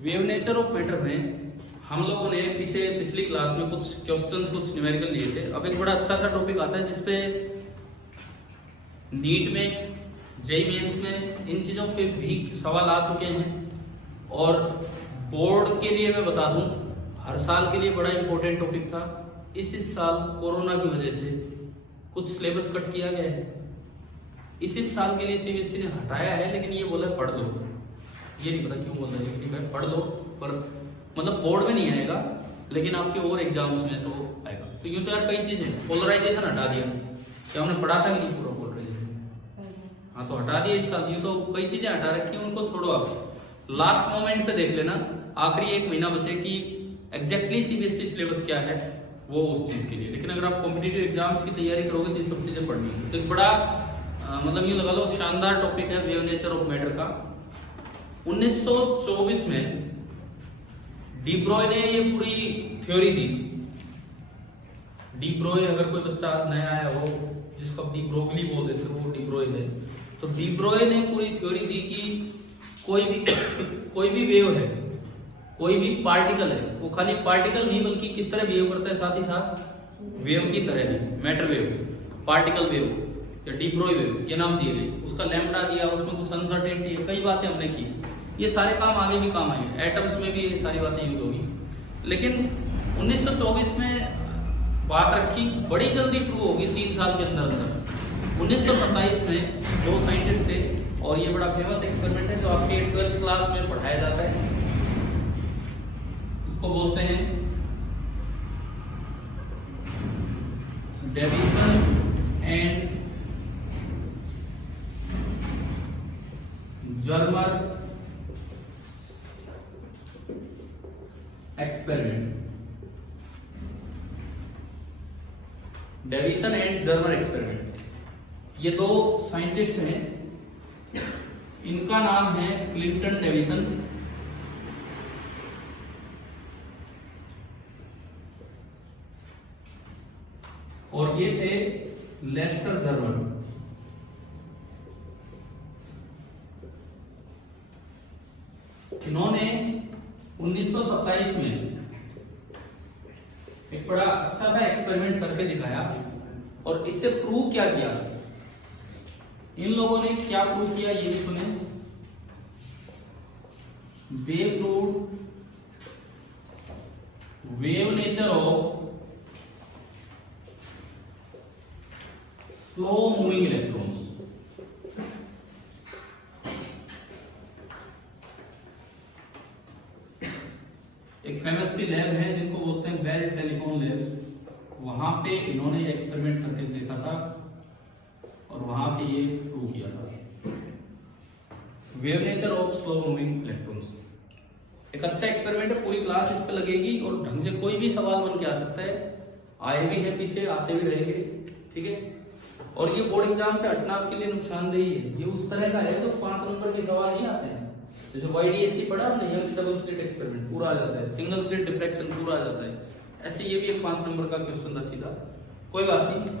Wave nature of matter में हम लोगों ने पिछली क्लास में कुछ क्वेश्चंस कुछ न्यूमेरिकल लिए थे। अब एक बड़ा अच्छा सा टॉपिक आता है जिसपे नीट में, जेईई मेंस में इन चीजों पे भी सवाल आ चुके हैं। और बोर्ड के लिए मैं बता दूं, हर साल के लिए बड़ा इंपॉर्टेंट टॉपिक था। इस साल कोरोना की वजह से कुछ सिलेबस कट किया गया है। इस साल के लिए सीबीएसई ने हटाया है, लेकिन ये बोला पढ़ लो। ये नहीं पता क्यों बोल रहे हैं, पढ़ लो, पर मतलब बोर्ड में नहीं आएगा, लेकिन आपके और एग्जाम्स में तो आएगा। तो यूं तो यार कई चीजें, पोलराइजेशन हटा दिया, क्या हमने पढ़ा था कि नहीं पूरा पोलराइजेशन? हाँ, तो हटा दिया इस साल। यूं तो कई चीजें हटा रखी हैं, उनको छोड़ो। आप लास्ट मोमेंट पे देख लेना, आखिरी एक महीना बचे कि एग्जैक्टली सीबीएसई सिलेबस क्या है वो उस चीज के लिए। लेकिन अगर आप कॉम्पिटिटिव एग्जाम्स की तैयारी करोगे तो ये सब चीजें पढ़नी है। तो एक बड़ा मतलब यूं लगा लो शानदार टॉपिक है वेव नेचर ऑफ मैटर का। 1924 में डी ब्रॉय ने ये पूरी थ्योरी दी। डी ब्रॉय, अगर कोई बच्चा आज नया आया हो जिसको डी ब्रोगली बोल देते हो, वो डी ब्रॉय है। तो डी ब्रॉय ने पूरी थ्योरी दी कि कोई भी वेव है, कोई भी पार्टिकल है, वो खाली पार्टिकल नहीं बल्कि किस तरह बिहेव करता है, साथ ही साथ वेव की तरह भी। मैटर वेव, पार्टिकल वेव या डी ब्रॉय वेव, ये नाम दिए गए। उसका लैम्बडा दिया, उसमें कुछ अनसर्टेनिटी है, कई बातें हमने की। ये सारे काम आगे भी काम आएंगे, एटम्स में भी ये सारी बातें यूज होगी। लेकिन 1924 में बात रखी, बड़ी जल्दी प्रूव होगी 3 साल के अंदर अंदर। 1927 में 2 साइंटिस्ट थे, और ये बड़ा फेमस एक्सपेरिमेंट है जो आपके 12th क्लास में पढ़ाया जाता है। इसको बोलते हैं Davisson and Germer experiment. Davisson and Germer experiment, ये 2 साइंटिस्ट हैं, इनका नाम है क्लिंटन डेविसन और ये थे लेस्टर जर्मर। इन्होंने 1927 में एक बड़ा अच्छा सा एक्सपेरिमेंट करके दिखाया, और इससे प्रूव क्या किया। इन लोगों ने क्या प्रूव किया ये भी सुने। They prove wave nature of slow moving electrons. एक फेमस सी लैब है जिनको बोलते हैं बेल टेलीफोन लैब्स, वहां पे इन्होंने एक्सपेरिमेंट करके देखा था और वहां पे ये प्रूव किया था। Wave nature of slow moving electrons एक अच्छा एक्सपेरिमेंट है, पूरी क्लास इस पे लगेगी और ढंग से कोई भी सवाल बन के आ सकता है। आए भी है पीछे, आते भी रहेंगे, ठीक है। और ये बोर्ड एग्जाम से हटना आपके लिए नुकसानदेही है। ये उस तरह का है तो 5 नंबर के सवाल नहीं आते हैं। जैसे YDSC पढ़ा हमने, यंग्स डबल स्लिट एक्सपेरिमेंट पूरा आ जाता है, सिंगल स्लिट डिफ्रैक्शन पूरा आ जाता है। ऐसे ये भी एक 5 नंबर का क्वेश्चन था सीधा, कोई बात नहीं।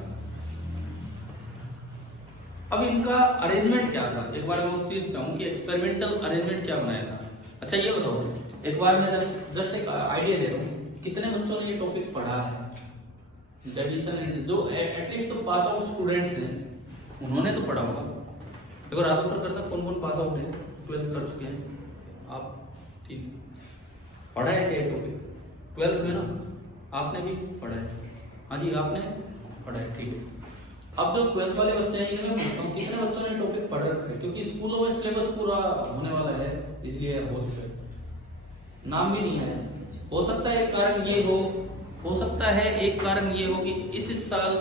अब इनका अरेंजमेंट क्या था, एक बार मैं उस चीज पे हूं कि एक्सपेरिमेंटल अरेंजमेंट क्या बनाया था। अच्छा ये बताओ, एक बार मैं जस्ट एक आइडिया दे रहा हूं, कितने बच्चों ने ये टॉपिक पढ़ा है? डेविसन, जो एटलीस्ट तो पास आउट स्टूडेंट्स हैं उन्होंने तो पढ़ा होगा। देखो रात पर करता कौन कौन पास आउट है, 12th कर चुके हैं आप? ठीक, पढ़ा है क्या टॉपिक 12th में ना? आपने भी पढ़ा है? हाँ जी, आपने पढ़ा है, ठीक है। अब जो 12th वाले बच्चे हैं इनमें कितने बच्चों ने टॉपिक पढ़ रखा है? क्योंकि स्कूलों में सिलेबस पूरा होने वाला है, इसलिए हो चुका है, नाम भी नहीं है। हो सकता है एक कारण ये हो सकता है एक कारण ये हो कि इस साल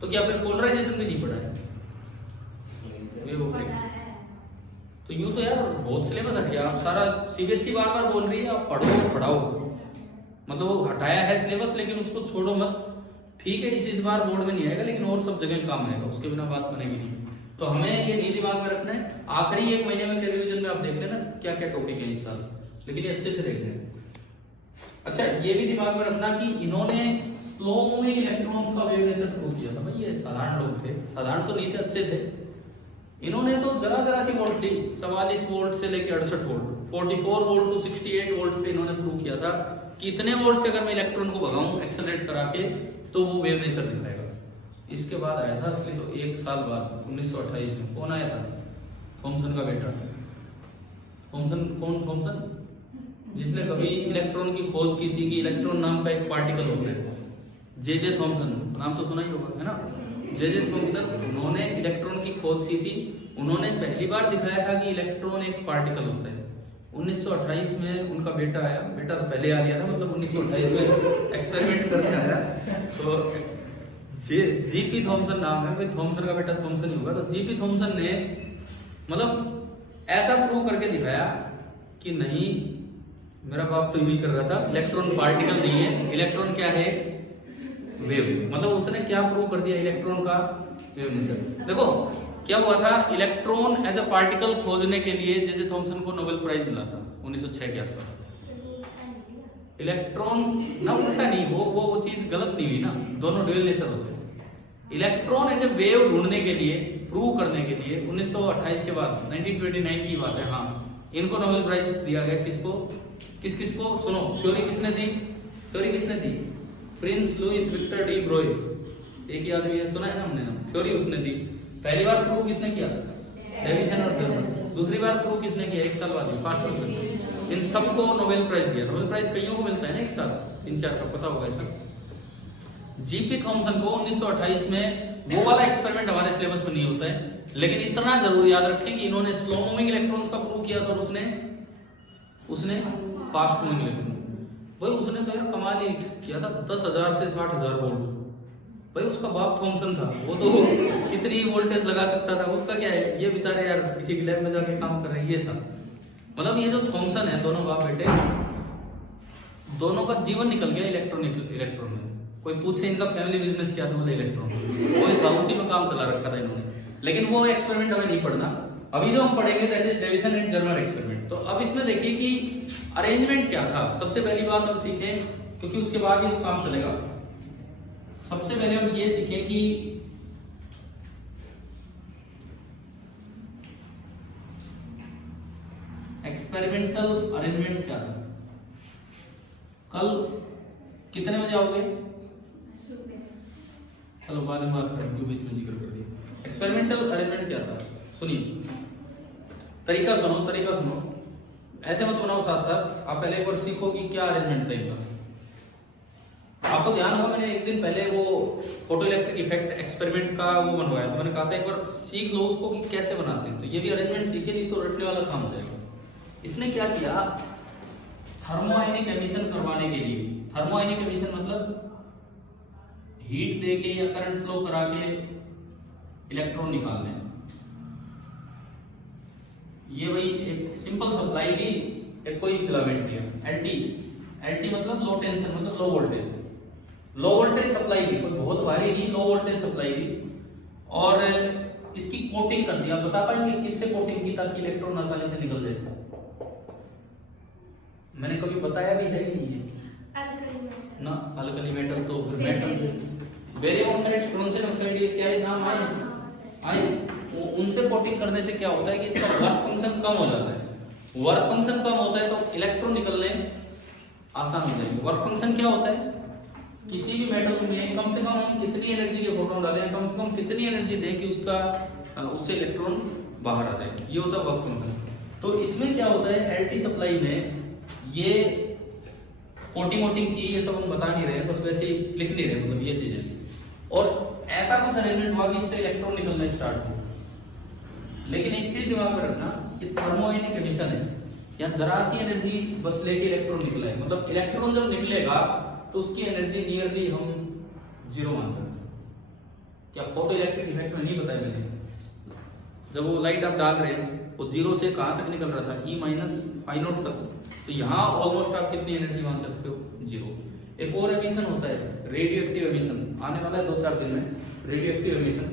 तो क्या फिर पोलराइजेशन भी नहीं पढ़ा है? तो यूं तो यार बहुत सिलेबस हट गया। आप सारा सीबीएसई बार बार बोल रही है आप पढ़ो पढ़ाओ, मतलब वो हटाया है सिलेबस, लेकिन उसको छोड़ो मत। ठीक है, इस बार बोर्ड में नहीं आएगा, लेकिन और सब जगह काम आएगा, उसके बिना बात बनेगी नहीं। तो हमें ये नहीं दिमाग में रखना है। आखिरी 1 महीने में टेलीविजन में आप देख लेना क्या क्या टॉपिक है इस साल, लेकिन ये अच्छे से देख लें। अच्छा ये भी दिमाग में रखना कि इन्होंने स्लो मूविंग इलेक्ट्रॉन्स का वेव नेचर प्रूव किया था। भाई ये साधारण लोग थे, साधारण तो नहीं थे, अच्छे थे। इन्होंने तो जरा सी वोल्ट ली, 44 वोल्ट से लेके 68 वोल्ट, 44 वोल्ट टू 68 वोल्ट पे इन्होंने प्रूव किया था कि इतने वोल्ट से अगर मैं इलेक्ट्रॉन को भगाऊं एक्सेलरेट करा के तो वो वेव नेचर दिखाएगा। इसके बाद आया था असली, तो एक साल बाद 1928 में कौन आया था? थॉमसन का बेटा। थॉमसन, कौन थॉमसन? जिसने कभी इलेक्ट्रॉन की खोज की थी कि इलेक्ट्रॉन नाम का एक पार्टिकल होता है। जे थॉमसन, नाम तो सुना ही होगा, है ना? जे थॉमसन, उन्होंने इलेक्ट्रॉन की खोज की थी। उन्होंने पहली बार दिखाया था कि इलेक्ट्रॉन एक पार्टिकल होता है। 1928 में उनका बेटा आया, बेटा तो पहले आ गया था, मतलब 1928 में एक्सपेरिमेंट करके आया। तो जीपी थॉमसन नाम है, भाई थॉमसन का बेटा थॉमसन ही होगा। तो जीपी थॉमसन ने मतलब ऐसा प्रूव करके दिखाया कि नहीं, मेरा बाप तो यही कर रहा था, इलेक्ट्रॉन पार्टिकल नहीं है, इलेक्ट्रॉन क्या है? वेव। मतलब उसने क्या प्रूव कर दिया? इलेक्ट्रॉन का वेव नेचर। देखो क्या हुआ था, इलेक्ट्रॉन एज अ पार्टिकल खोजने के लिए जे थॉमसन को नोबेल प्राइज मिला था 1906 के आसपास। इलेक्ट्रॉन ना उल्टा नहीं, वो चीज गलत नहीं हुई ना, दोनों ड्यूअल नेचर होते हैं। इलेक्ट्रॉन एज अ वेव ढूंढने के लिए, प्रूव करने के लिए 1928 के बाद 1929 की बात है, हाँ, इनको नोबेल प्राइज दिया गया। किसको? किसको? सुनो, थ्योरी किसने दी? थ्योरी किसने दी? प्रिंस लुइस विक्टर डी ब्रोय, एक ही आदमी है, सुना है ना हमने, थ्योरी उसने दी। पहली बार प्रूव किसने किया? डेविसन और जर्मन। दूसरी बार प्रूव किसने किया? एक साल बाद, फास्ट। इन सबको नोबेल प्राइज दिया। नोबेल प्राइज कईयों को मिलता है ना एक साल, 3-4 का, पता होगा ऐसा। जीपी थॉमसन को 1928 में, वो वाला एक्सपेरिमेंट हमारे सिलेबस में नहीं होता है, लेकिन इतना जरूर याद रखें कि इन्होंने स्लो मूविंग इलेक्ट्रॉन्स का प्रूव किया था और उसने फास्ट मूविंग इलेक्ट्रॉन, भाई उसने तो यार कमाल ही किया था, 10,000 से 60,000 वोल्ट। भाई उसका बाप थॉमसन था, वो तो कितनी वोल्टेज लगा सकता था, उसका क्या है, ये बेचारे यार किसी की लैब में जाके काम कर रहे हैं, ये था। मतलब ये जो थॉमसन है, दोनों बाप बेटे, दोनों का जीवन निकल गया इलेक्ट्रॉन में। कोई पूछे इनका फैमिली बिजनेस क्या था, बोले इलेक्ट्रॉन, कोई था, उसी में काम चला रखा था इन्होंने। लेकिन वो एक्सपेरिमेंट हमें नहीं पढ़ना, अभी जो हम पढ़ेंगे that is Davisson and Germer experiment. तो अब इसमें देखिए कि अरेंजमेंट क्या था। सबसे पहली बात हम सीखें, क्योंकि उसके बाद ही तो काम चलेगा। सबसे पहले हम ये सीखें कि एक्सपेरिमेंटल अरेंजमेंट क्या था। कल कितने बजे आओगे? चलो बाद में बात करेंगे, बीच में जिक्र कर दिया। एक्सपेरिमेंटल अरेंजमेंट क्या था, सुनिए, तरीका सुनो, ऐसे मत बनाओ साथ साथ, आप पहले एक बार सीखो कि क्या अरेंजमेंट था इनका। आपको ध्यान होगा मैंने एक दिन पहले वो फोटो इलेक्ट्रिक इफेक्ट एक्सपेरिमेंट का वो बनवाया, तो मैंने कहा था एक बार सीख लो उसको कि कैसे बनाते हैं। तो ये भी अरेंजमेंट सीखे, नहीं तो रटने वाला काम हो जाएगा। इसने क्या किया, थर्मोआयनिक एमिशन करवाने के लिए, थर्मोआयनिक एमिशन मतलब हीट देके या करंट फ्लो करा के इलेक्ट्रॉन निकालने। ये भाई एक सिंपल सप्लाई ली, एक कोई फिलामेंट लिया, एलटी मतलब लो टेंशन, मतलब low voltage, low voltage supply ली, कोई बहुत भारी नहीं, लो वोल्टेज सप्लाई ली, और इसकी कोटिंग कर दिया। बता पाएंगे किससे कोटिंग की ताकि इलेक्ट्रॉन आसानी से निकल जाए? मैंने कभी बताया भी है कि नहीं है ना, अल्कली मेटल, तो फिर मेटल से बेरियम ऑक्साइड, स्ट्रोंशियम ऑक्साइड, ये क्या नाम आए, उनसे कोटिंग करने से क्या होता है कि इसका वर्क फंक्शन कम हो जाता है। वर्क फंक्शन कम होता है तो इलेक्ट्रॉन निकलने आसान हो जाएंगे। वर्क फंक्शन क्या होता है, किसी भी मेटल में कम से कम हम कितनी एनर्जी के फोटोन डालें, कम से कम कितनी एनर्जी दें कि उससे इलेक्ट्रॉन बाहर आ जाए, ये होता है वर्क फंक्शन। तो इसमें क्या होता है, एलटी सप्लाई में ये कोटिंग की, ये सब हम बता नहीं रहे, बस वैसे ही लिख नहीं रहे, मतलब ये चीजें। और ऐसा कुछ अरेंजमेंट हुआ कि इससे इलेक्ट्रॉन निकलना स्टार्ट हो। लेकिन एक चीज दिमाग में रखना, ये थर्मोआयनिक एमिशन है, या जरा सी एनर्जी बस लेके इलेक्ट्रॉन निकला है, मतलब इलेक्ट्रॉन जब निकलेगा तो उसकी एनर्जी नियरली हम 0 मान सकते हैं। क्या फोटो इलेक्ट्रिक इफेक्ट में नहीं बताया मैंने, जब वो लाइट आप डाल रहे हैं वो 0 से कहां तक निकल रहा था, E-I0 तक, तो यहाँ ऑलमोस्ट आप कितनी एनर्जी मान सकते हो, 0। एक और एमिशन होता है रेडियो एक्टिव एमिशन, आने वाला है 2-4 दिन में, रेडियो एक्टिव एमिशन।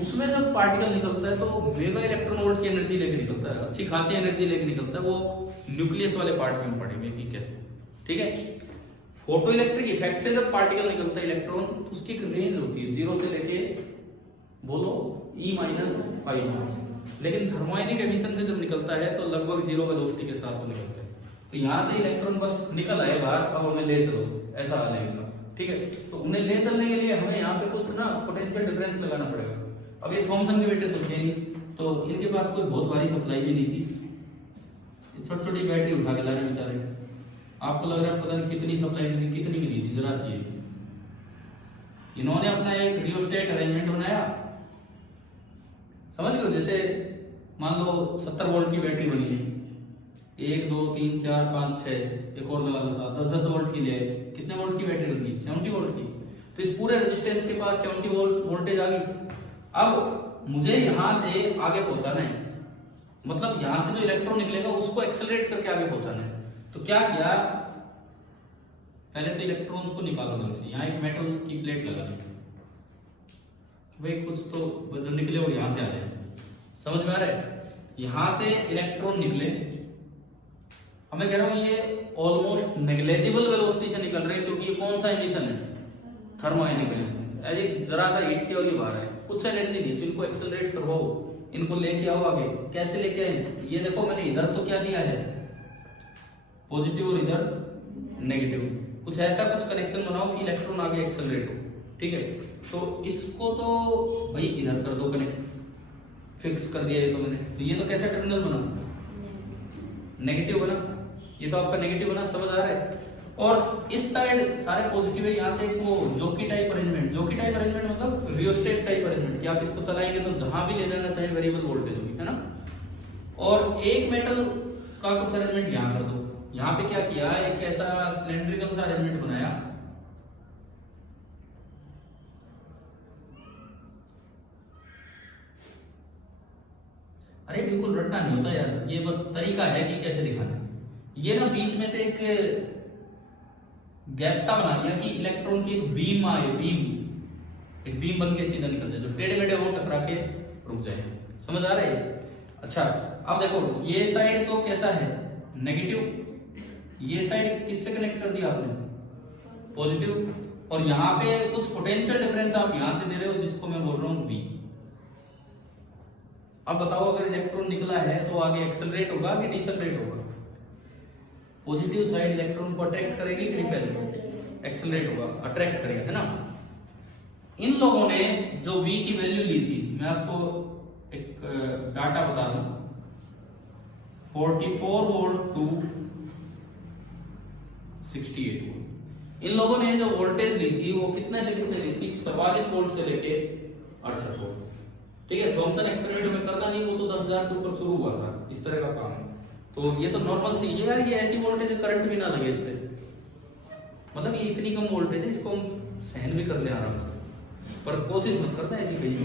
उसमें जब पार्टिकल निकलता है तो मेगा इलेक्ट्रॉन वोल्ट की एनर्जी लेके निकलता है, अच्छी खासी एनर्जी लेके निकलता है। वो न्यूक्लियस वाले पार्ट में पढ़ेंगे कि कैसे, ठीक है। फोटो इलेक्ट्रिक इफेक्ट से जब पार्टिकल निकलता है इलेक्ट्रॉन, तो उसकी एक रेंज होती है 0 से लेके बोलो E-5, लेकिन थर्मोआयनिक एमिशन से जब निकलता है तो लगभग जीरो वेलोसिटी के साथ वो निकलता है। तो यहाँ से इलेक्ट्रॉन बस निकल आए बाहर, अब हमें ले चलो, ऐसा हाल है इनका, ठीक है। तो उन्हें ले चलने के लिए हमें यहाँ पे कुछ ना पोटेंशियल डिफरेंस लगाना पड़ेगा। अब ये थॉमसन के बेटे तो थे नहीं, तो इनके पास कोई बहुत भारी सप्लाई भी नहीं थी, छोटी छोटी बैटरी उठा के ला रहे बेचारे। आपको लग रहा है पता नहीं कितनी सप्लाई नहीं थी, कितनी की नहीं थी, जरा सी थी। इन्होंने अपना एक रियोस्टेट अरेंजमेंट बनाया, समझ लो जैसे मान लो 70 वोल्ट की बैटरी बनी है, 1 2 3 4 5 6, एक और लगा लो 7 10 वोल्ट की ले, कितने वोल्ट की बैटरी बनी? 70 वोल्ट की। तो इस पूरे रेजिस्टेंस के पास 70 वोल्ट वोल्टेज आ गई। अब मुझे यहां से आगे पहुंचाना है, मतलब यहां से जो इलेक्ट्रॉन निकलेगा उसको एक्सेलरेट करके आगे पहुंचाना है। तो क्या किया, पहले तो इलेक्ट्रॉन्स को निकालो ढंग से। यहाँ एक मेटल की प्लेट लगा दी, भाई कुछ तो जो निकले वो यहां से आ जाए, समझ में आ रहा है? यहां से इलेक्ट्रॉन निकले, हमें कह रहा हूं ये ऑलमोस्ट नेग्लेजिबल वेलोसिटी से निकल रहे हैं, क्योंकि ये कौन सा एमिशन है? थर्मोआयनिक एमिशन। ऐसे जरा सा हीट की और ये बाहर है, कुछ एनर्जी नहीं, तो इनको एक्सेलरेट करवाओ, इनको लेके आओ आगे। कैसे लेके आए? ये देखो मैंने इधर तो क्या दिया है, पॉजिटिव, और इधर नेगेटिव। कुछ ऐसा कुछ कनेक्शन बनाओ कि इलेक्ट्रॉन आगे एक्सेलरेट हो, ठीक है। तो इसको तो भाई इधर कर दो कनेक्ट, फिक्स कर दिया ये तो मैंने। तो ये तो कैसा टर्मिनल बना? नेगेटिव बना, ये तो आपका नेगेटिव बना, समझ आ रहा है? और इस साइड सारे पॉजिटिव है, यहाँ से वो जोकी टाइप अरेंजमेंट। जोकी टाइप अरेंजमेंट मतलब रियोस्टेट टाइप अरेंजमेंट, कि आप इसको चलाएंगे तो जहां भी ले जाना चाहिए वेरिएबल वोल्टेज होगी, है ना। और एक मेटल का कुछ अरेंजमेंट यहाँ कर दो। यहाँ पे क्या किया, एक ऐसा सिलेंड्रिकल सा अरेंजमेंट बनाया, अरे बिल्कुल रटना नहीं होता यार, ये बस तरीका है कि कैसे दिखाना। ये ना बीच में से एक गैप सा बना दिया कि इलेक्ट्रॉन की एक बीम आए, एक बीम बन के सीधा निकल जाए, जो टेढ़े मेढ़े हो टकरा के रुक जाए। समझ आ रहा है? अच्छा अब देखो ये साइड तो कैसा है, नेगेटिव। ये साइड किससे कनेक्ट कर दिया आपने? पॉजिटिव। और यहाँ पे कुछ पोटेंशियल डिफरेंस आप यहां से दे रहे हो, जिसको मैं बोल रहा हूँ बी। अब बताओ अगर इलेक्ट्रॉन निकला है तो आगे एक्सेलरेट होगा कि डिसेलरेट होगा? पॉजिटिव साइड इलेक्ट्रॉन को अट्रैक्ट करेगी कि रिपेल? एक्सेलरेट होगा, अट्रैक्ट करेगा, है ना। इन लोगों ने जो V की वैल्यू ली थी, मैं आपको एक डाटा बता दूं, 44 वोल्ट टू 68 वोल्ट। इन लोगों ने जो वोल्टेज ली थी वो कितने से कितने ली थी? 44 वोल्ट से लेके 68 वोल्ट, ठीक है। थॉमसन एक्सपेरिमेंट में करता नहीं, वो तो 10,000 से ऊपर शुरू हुआ था, इस तरह का काम है। तो ये तो नॉर्मल सी है यार, ये ऐसी वोल्टेज करंट भी ना लगे इस पे, मतलब ये इतनी कम वोल्टेज है, इसको हम सहन भी कर ले आराम से, पर कोशिश मत करना ऐसी कहीं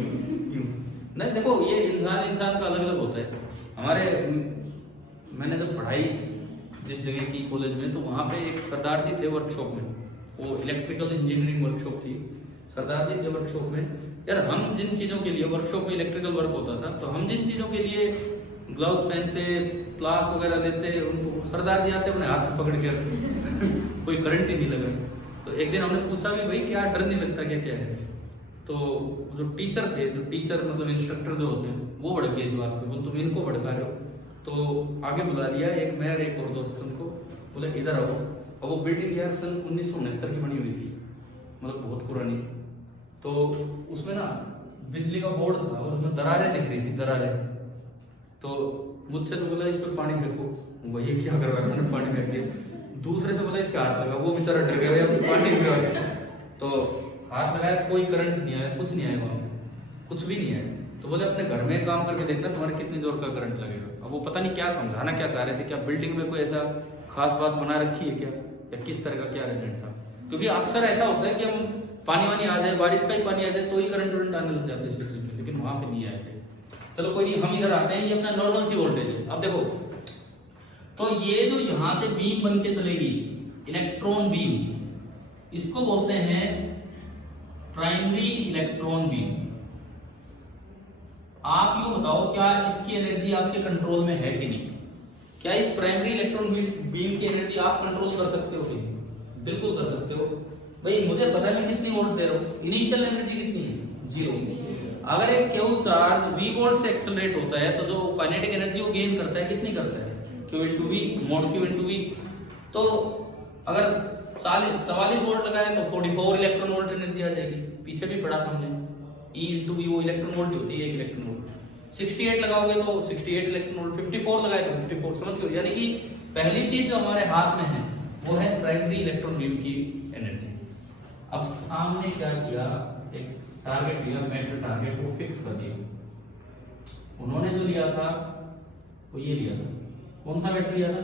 नहीं। देखो ये इंसान का अलग अलग होता है। हमारे मैंने जब पढ़ाई जिस जगह की कॉलेज में, तो वहाँ पे एक सरदार जी थे वर्कशॉप में, वो इलेक्ट्रिकल इंजीनियरिंग वर्कशॉप थी। सरदार जी थे वर्कशॉप में, यार हम जिन चीजों के लिए वर्कशॉप में इलेक्ट्रिकल वर्क होता था, तो हम जिन चीजों के लिए ग्लव्स पहनते, प्लास वगैरह लेते, उनको सरदार जी आते अपने हाथ से पकड़ के कोई करंट ही नहीं लग रहा। तो एक दिन हमने पूछा कि भाई क्या डर नहीं लगता, क्या क्या है? तो जो टीचर थे, जो टीचर मतलब इंस्ट्रक्टर जो होते हैं, वो भड़क गए इस बात पे, बोल तुम इनको भड़का रहे हो। तो आगे बुला लिया, एक मैं और एक और दोस्त उनको बोले इधर आओ। और वो बिल्डिंग यार सन 1969 की बनी हुई थी, मतलब बहुत पुरानी। तो उसमें ना बिजली का बोर्ड था और उसमें दरारें दिख रही थी, दरारें। तो मुझसे तो बोला इस पर पानी फेंको, वही क्या कर रहा है, मैंने पानी फेंक दिया। दूसरे से बोला इसके हाथ लगा, वो बेचारा डर गया पानी में। तो हाथ लगाया, कोई करंट नहीं आया, कुछ नहीं आया वहां पे, कुछ भी नहीं आया। तो बोले अपने घर में काम करके देखना तुम्हारे कितनी जोर का करंट लगेगा। अब वो पता नहीं क्या समझाना क्या चाह रहे थे, क्या बिल्डिंग में कोई ऐसा खास बात बना रखी है क्या, या किस तरह का क्या अरेंजमेंट था। क्योंकि अक्सर ऐसा होता है कि हम पानी वानी आ जाए, बारिश का ही पानी आ जाए तो ही करंट वरंट आने लग जाते हैं, लेकिन वहां पे नहीं आया थे। चलो कोई नहीं, हम इधर आते हैं, ये अपना नॉर्मल सी वोल्टेज है। अब देखो तो ये जो यहां से बीम बन के चलेगी, इलेक्ट्रॉन बीम, इसको बोलते हैं प्राइमरी इलेक्ट्रॉन बीम। आप यूं बताओ, क्या इसकी एनर्जी आपके कंट्रोल में है कि नहीं? क्या इस प्राइमरी इलेक्ट्रॉन बीम की एनर्जी आप कंट्रोल कर सकते हो? बिल्कुल कर सकते हो। भाई मुझे पता नहीं कितनी वोल्ट दे रहा हूं, इनिशियल एनर्जी कितनी है? 0। अगर एक क्यू चार्ज v वोल्ट से एक्सेलरेट होता है तो जो काइनेटिक एनर्जी वो गेन करता है, कितनी करता है, q into V, mode q into V. तो अगर 44 वोल्ट लगाए तो 44 इलेक्ट्रॉन वोल्ट एनर्जी आ जाएगी। पीछे भी पढ़ा था हमने, E इंटू वी वो इलेक्ट्रॉन वोल्ट होती है, 1 इलेक्ट्रॉन वोल्ट। 68 लगाओगे तो 68 इलेक्ट्रॉन वोल्ट, 54 लगाए तो 54, समझ गए। यानी कि पहली चीज जो हमारे हाथ में है वो है प्राइमरी इलेक्ट्रॉन बीम की एनर्जी। अब सामने क्या किया, एक टारगेट लिया, मेटल टारगेट को फिक्स कर दिया। उन्होंने जो लिया था वो ये लिया था, कौन सा मेटल लिया था,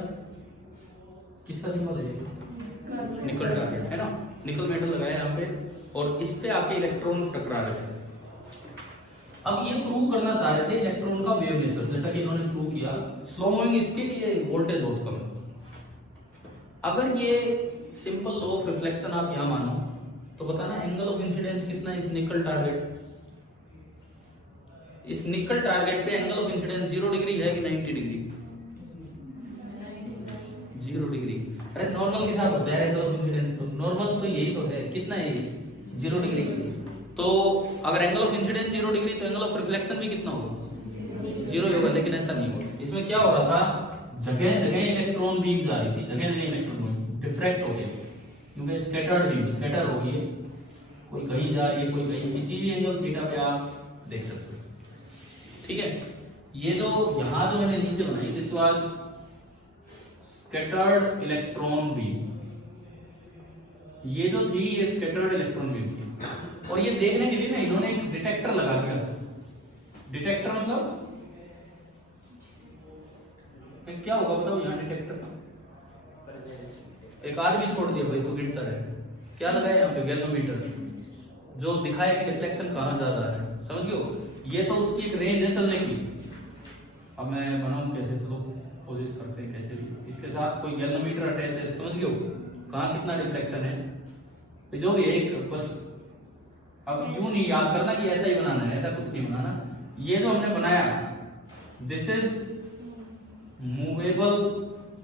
किसका सिंबल है, निकल टारगेट है ना, निकल मेटल लगाया यहाँ पे और इस पे आके इलेक्ट्रॉन टकरा रहे थे। अब ये प्रूव करना चाह रहे थे इलेक्ट्रॉन का वेव नेचर, जैसा कि इन्होंने प्रूव किया। स्लो मूविंग इसके लिए वोल्टेज बहुत कम है। अगर ये सिंपल लॉ ऑफ रिफ्लेक्शन आप यहां मानो तो बताना एंगल ऑफ इंसिडेंस कितना है इस निकल टारगेट, इस निकल टारगेट पे एंगल ऑफ इंसिडेंस 0 डिग्री है कि 90 डिग्री, 0 डिग्री। अरे नॉर्मल के साथ होता है एंगल ऑफ इंसिडेंस, तो नॉर्मल तो यही तो है, कितना है 0 डिग्री। तो अगर एंगल ऑफ इंसिडेंस 0 डिग्री तो एंगल ऑफ रिफ्लेक्शन भी कितना होगा, 0 होगा। लेकिन ऐसा नहीं होगा। इसमें क्या हो रहा था, जगह जगह इलेक्ट्रॉन बीम जा रही थी, जगह जगह इलेक्ट्रॉन बीम डिफ्रैक्ट हो गए, क्योंकि स्कैटर्ड बीम, स्कैटर हो गई है, कोई कहीं जा रही है कोई कहीं, किसी भी एंगल थीटा पे आप देख सकते हो, ठीक है। ये जो यहां जो मैंने नीचे बनाई, this was scattered electron beam, ये जो थी ये स्कैटर्ड इलेक्ट्रॉन बीम थी। और ये देखने के लिए ना इन्होंने एक डिटेक्टर लगा दिया। डिटेक्टर मतलब क्या होगा बताओ, यहाँ डिटेक्टर एक आदमी छोड़ दिया भाई तो गिरता रहे, क्या लगाया यहाँ पे, गैल्वेनोमीटर, जो दिखाए कि डिफ्लेक्शन कहाँ जा रहा है, समझ गए। ये तो उसकी एक रेंज है चलने की। अब मैं बनाऊं कैसे, चलो कोशिश करते हैं कैसे भी। इसके साथ कोई गैल्वेनोमीटर अटैच है, समझ गए कहाँ कितना डिफ्लेक्शन है, जो भी एक बस। अब यूं नहीं याद करना कि ऐसा ही बनाना है, ऐसा कुछ नहीं बनाना। ये जो हमने बनाया दिस इज मूवेबल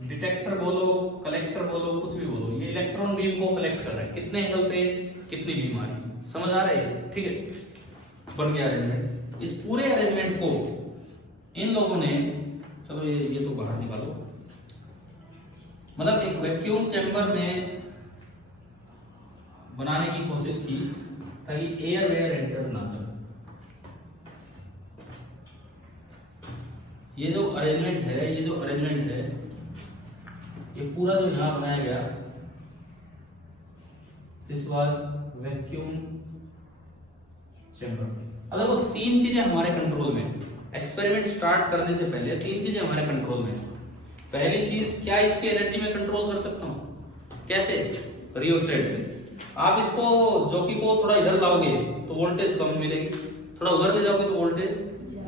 डिटेक्टर बोलो, कलेक्टर बोलो, कुछ भी बोलो, ये इलेक्ट्रॉन बीम को कलेक्ट कर रहा है, कितने एंगल पे कितनी बीम आ रही, समझ आ रहा है, ठीक है। बन गया अरेंजमेंट। इस पूरे अरेंजमेंट को इन लोगों ने, चलो ये तो बाहर निकालो, मतलब एक वैक्यूम चैम्बर में बनाने की कोशिश की ताकि एयर वेयर एंटर ना करे। ये जो अरेंजमेंट है, ये जो अरेंजमेंट है, ये पूरा जो यहां बनाया गया, दिस वाज वैक्यूम चैम्बर। अब देखो तीन चीजें हमारे कंट्रोल में, एक्सपेरिमेंट स्टार्ट करने से पहले तीन चीजें हमारे कंट्रोल में। पहली चीज, क्या इसकी एनर्जी में कंट्रोल कर सकता हूं, कैसे, रियोस्टेट से। आप इसको जॉकी को थोड़ा इधर लाओगे तो वोल्टेज कम मिलेगी, थोड़ा उधर ले जाओगे तो वोल्टेज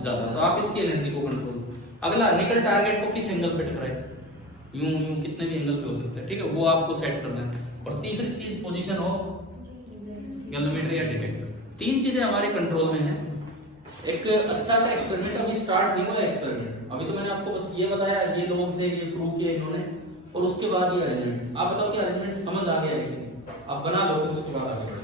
ज्यादा, तो आप इसकी एनर्जी को कंट्रोल। अगला, निकल टारगेट को किस एंगल पे टकराए, यूं यूं कितने भी एंगल पे हो सकता है, ठीक है, वो आपको सेट करना है। और तीसरी चीज पोजीशन हो गैल्वेनोमीटर या डिटेक्टर। तीन चीजें हमारे कंट्रोल में है। एक अच्छा सा एक्सपेरिमेंट अभी स्टार्ट नहीं हुआ एक्सपेरिमेंट, अभी तो मैंने आपको बस ये बताया, ये लोग थे, ये प्रूव किया इन्होंने, और उसके बाद ये अरेंजमेंट। आप बताओ कि अरेंजमेंट समझ आ गया है, आप बना लो, फिर उसके बाद आगे बढ़ो।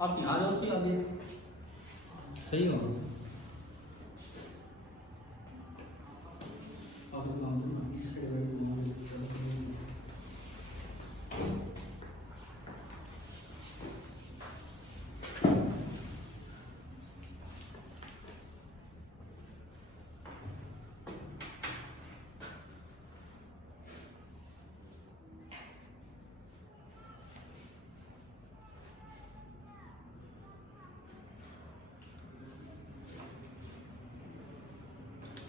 आप यहाँ आ जाओ चाहिए आगे, सही हो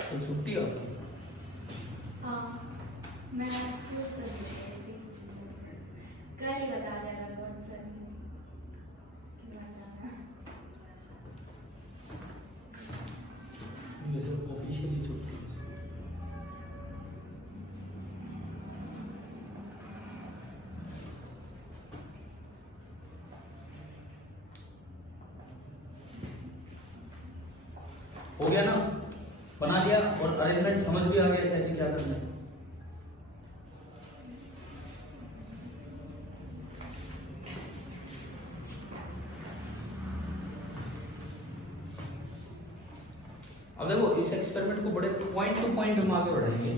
तो छुट्टी हो हाँ, मैं स्कूल कर रही थी। कल ही बता देगा कौन सा वैसे ऑफिशियली छुट्टी हो गया ना, बना लिया और अरेंजमेंट समझ भी आ गया कैसे क्या करना है। अब देखो इस एक्सपेरिमेंट को बड़े पॉइंट टू पॉइंट हम आगे बढ़ाएंगे।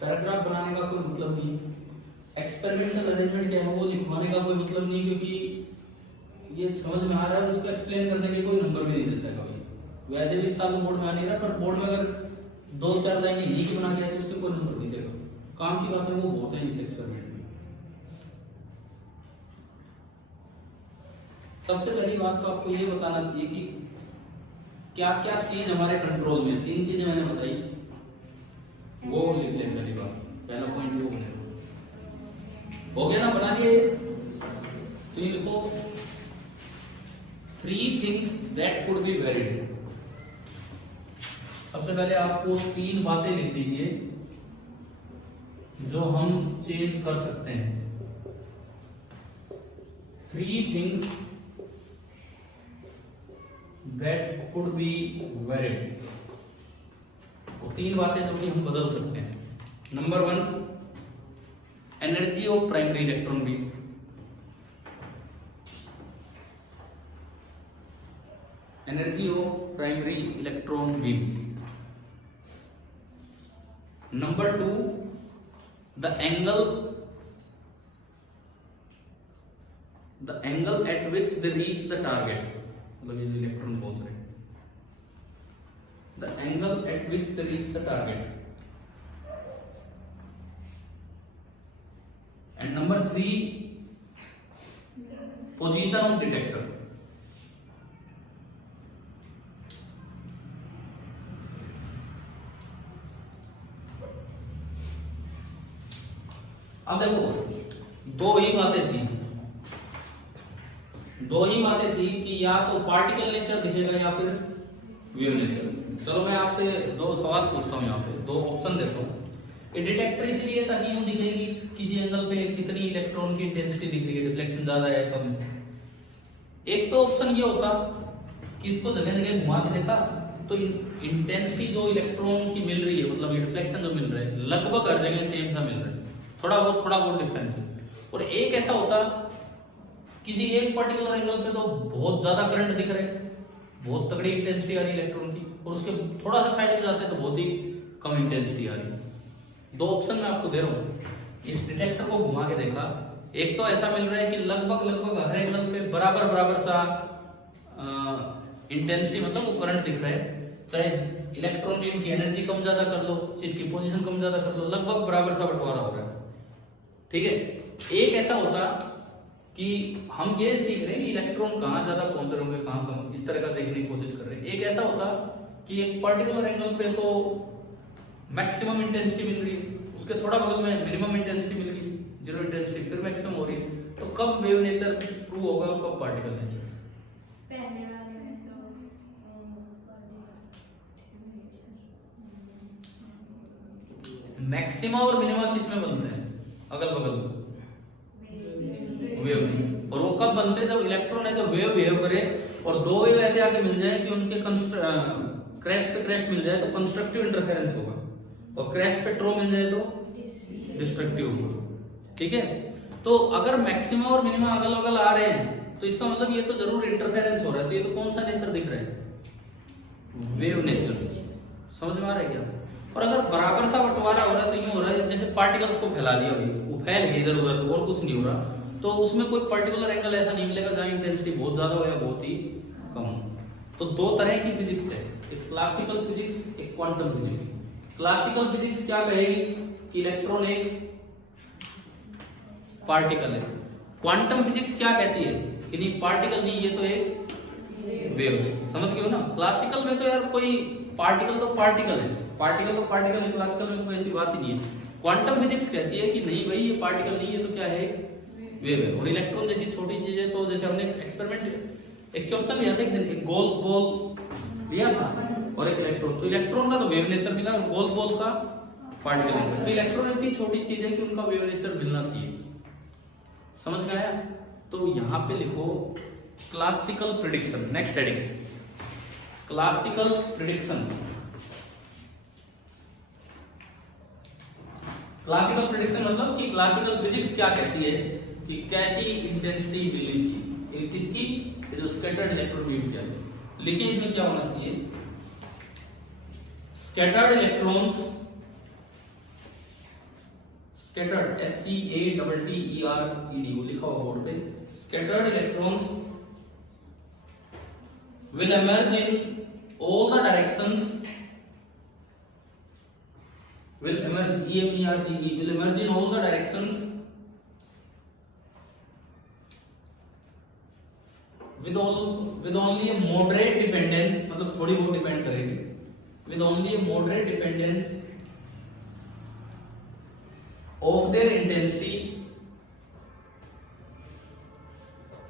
पैराग्राफ बनाने का कोई मतलब नहीं, एक्सपेरिमेंटल अरेंजमेंट क्या है वो लिखवाने का कोई मतलब नहीं, क्योंकि ये समझ में आ रहा है उसको एक्सप्लेन करने के कोई नंबर भी नहीं देता है कभी। वैसे भी इस साल बोर्ड में आ नहीं रहा, पर बोर्ड में अगर 2-4 लाइन यही की बना के तो उसके कोई नंबर नहीं देगा। काम की बात है वो बहुत है इस एक्सपेरिमेंट में। सबसे पहली बात तो आपको ये बताना चाहिए कि क्या क्या चीज हमारे कंट्रोल में, 3 चीजें मैंने बताई वो लिख ले सारी बात, पहला पॉइंट वो बने हो गया ना, बना लिए। तो ये लिखो 3 things that could be varied. सबसे पहले आपको 3 बातें लिख दीजिए जो हम चेंज कर सकते हैं। 3 things that could be varied, वो 3 बातें जो कि हम बदल सकते हैं। Number 1, energy of primary electron beam. Energy of primary electron beam. Number 2, the angle eight which they reach the target, मतलब ये जो इलेक्ट्रॉन पहुंच रहे हैं, the angle eight which they reach the target. And number 3, position of detector. अब देखो 2 ही बातें थी कि या तो पार्टिकल नेचर दिखेगा या फिर वेव नेचर। चलो मैं आपसे 2 सवाल पूछता हूँ, यहाँ पे 2 ऑप्शन देता हूँ। ये डिटेक्टर इसलिए ताकि यूं दिखेगी किसी एंगल पे कितनी इलेक्ट्रॉन की इंटेंसिटी दिख रही है, डिफ्लेक्शन ज्यादा है कम है। एक तो ऑप्शन ये होता कि इसको जगह जगह घुमा के देखा तो इंटेंसिटी जो इलेक्ट्रॉन की मिल रही है, मतलब रिफ्लेक्शन जो मिल रहा है, लगभग हर जगह सेम सा मिल रहा है, थोड़ा बहुत डिफरेंस है। और एक ऐसा होता किसी एक पर्टिकुलर एंगल पे तो बहुत ज्यादा करंट दिख रहा है, बहुत तगड़ी इंटेंसिटी आ रही है इलेक्ट्रॉन की, और उसके थोड़ा सा साइड में जाते हैं तो बहुत ही कम इंटेंसिटी आ रही है। 2 ऑप्शन मैं आपको दे रहा हूँ। इस डिटेक्टर को घुमा के देखा, एक तो ऐसा मिल रहा है कि लगभग हर एंगल पे बराबर सा इंटेंसिटी, मतलब वो करंट दिख रहा है, चाहे इलेक्ट्रॉन बीम की एनर्जी कम ज्यादा कर लो, इसकी पोजीशन कम ज्यादा कर लो, लगभग बराबर सा बंटवारा हो रहा है। ठीक है। एक ऐसा होता कि हम ये सीख रहे हैं कि इलेक्ट्रॉन कहाँ ज्यादा पहुंच रहे होंगे, कहाँ कम, इस तरह का देखने की कोशिश कर रहे हैं। एक ऐसा होता कि एक पर्टिकुलर एंगल पे तो मैक्सिमम इंटेंसिटी मिल रही है, उसके थोड़ा बगल में मिनिमम इंटेंसिटी मिल गई, 0 इंटेंसिटी, फिर मैक्सिमम हो रही है। तो कब वेव नेचर प्रूव होगा और कब पार्टिकल नेचर? पहले वाले में तो मैक्सिमा और मिनिमा किसमें बनते हैं? अगल बगल वेव में। और वो कब बनते हैं? जब इलेक्ट्रॉन है जो वेव बिहेव करे और 2 वेव ऐसे आके मिल जाए कि उनके क्रैश पे क्रैश मिल जाए तो कंस्ट्रक्टिव इंटरफेरेंस होगा, और क्रैश पे ट्रो मिल जाए तो डिस्ट्रक्टिव होगा। ठीक है। तो अगर मैक्सिमम और मिनिमम अगल बगल आ रहे हैं तो इसका मतलब ये तो जरूर इंटरफेरेंस हो रहा है। तो ये तो कौन सा नेचर दिख रहा है? Wave nature. समझ में आ रहा है क्या? और अगर बराबर सा बंटवारा हो रहा है तो यूं हो रहा है जैसे पार्टिकल्स को फैला दिया, अभी वो फैल गए इधर उधर और कुछ नहीं हो रहा, तो उसमें कोई पर्टिकुलर एंगल ऐसा नहीं मिलेगा जहां इंटेंसिटी बहुत ज्यादा हो या बहुत ही कम हो। तो दो तरह की फिजिक्स है, एक क्लासिकल फिजिक्स, एक क्वांटम फिजिक्स। क्लासिकल फिजिक्स क्या कहेगी कि इलेक्ट्रॉन एक पार्टिकल है। क्वांटम फिजिक्स क्या कहती है कि नहीं पार्टिकल नहीं, ये तो एक वेव। समझ गए हो ना? क्लासिकल में तो यार कोई पार्टिकल तो पार्टिकल है, पार्टिकल तो पार्टिकल है, क्लासिकल में तो कोई ऐसी बात ही नहीं है। क्वांटम फिजिक्स कहती है कि नहीं भाई ये पार्टिकल नहीं है, तो क्या है? वेव है। और इलेक्ट्रॉन जैसी छोटी चीज है, तो जैसे हमने एक्सपेरिमेंट एक क्वेश्चन लिया था एक दिन, एक गोल बॉल लिया था और एक इलेक्ट्रॉन, तो इलेक्ट्रॉन का तो वेव नेचर मिला और गोल बॉल का पार्टिकल नेचर। तो इलेक्ट्रॉन इतनी छोटी चीज है कि उनका वेव नेचर मिलना चाहिए। समझ में आया? तो यहां पे लिखो classical prediction. Next heading classical prediction. Classical prediction मतलब कि क्लासिकल फिजिक्स क्या कहती है कि कैसी इंटेंसिटी मिलनी चाहिए किसकी, जो स्कैटर्ड इलेक्ट्रॉन बीम की है। लेकिन इसमें क्या होना चाहिए? स्कैटर्ड इलेक्ट्रॉन्स, स्कैटर्ड SCATTERED लिखा हुआ बोर्ड पे, scattered electrons will emerge in all the directions, will emerge EMERGE will emerge in all the directions with only a moderate dependence, मतलब थोड़ी बहुत डिपेंड करेगी, with only a moderate dependence of their intensity,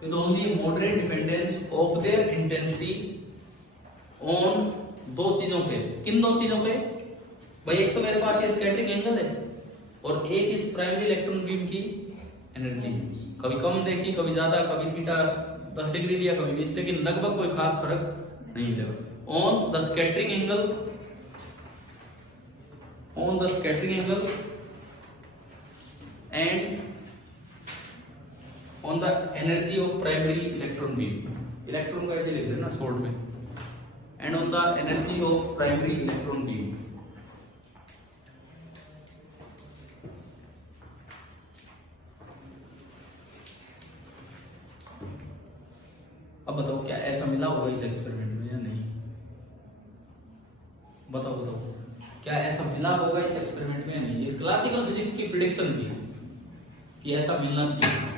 with only a moderate dependence of their intensity on दो चीजों पे। किन दो चीजों पे भाई? एक तो मेरे पास ये स्कैटरिंग एंगल है और एक इस प्राइमरी इलेक्ट्रॉन बीम की एनर्जी, कभी कम देखी कभी ज्यादा, कभी थीटा 10 डिग्री दिया कभी 20, लेकिन लगभग कोई खास फर्क नहीं मिलेगा। On the scattering angle, on the scattering angle and on the energy of primary electron beam, electron का ऐसे लिख देना शॉर्ट में, and on the energy of primary electron beam। अब बताओ क्या ऐसा मिला होगा इस एक्सपेरिमेंट में या नहीं? बताओ बताओ क्या ऐसा मिला होगा इस एक्सपेरिमेंट में या नहीं? ये क्लासिकल फिजिक्स की प्रिडिक्शन थी कि ऐसा मिलना चाहिए।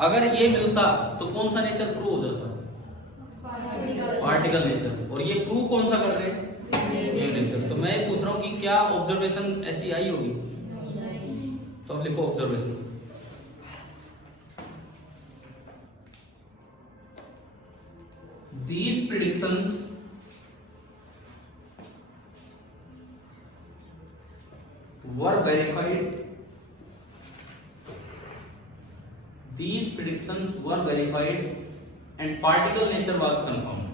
अगर ये मिलता तो कौन सा नेचर प्रूव हो जाता? Particle nature. और ये प्रूव कौन सा कर रहे हैं? Wave nature. तो मैं पूछ रहा हूं कि क्या ऑब्जर्वेशन ऐसी आई होगी? तो अब लिखो observation. These predictions were verified. These predictions were verified and particle nature was confirmed.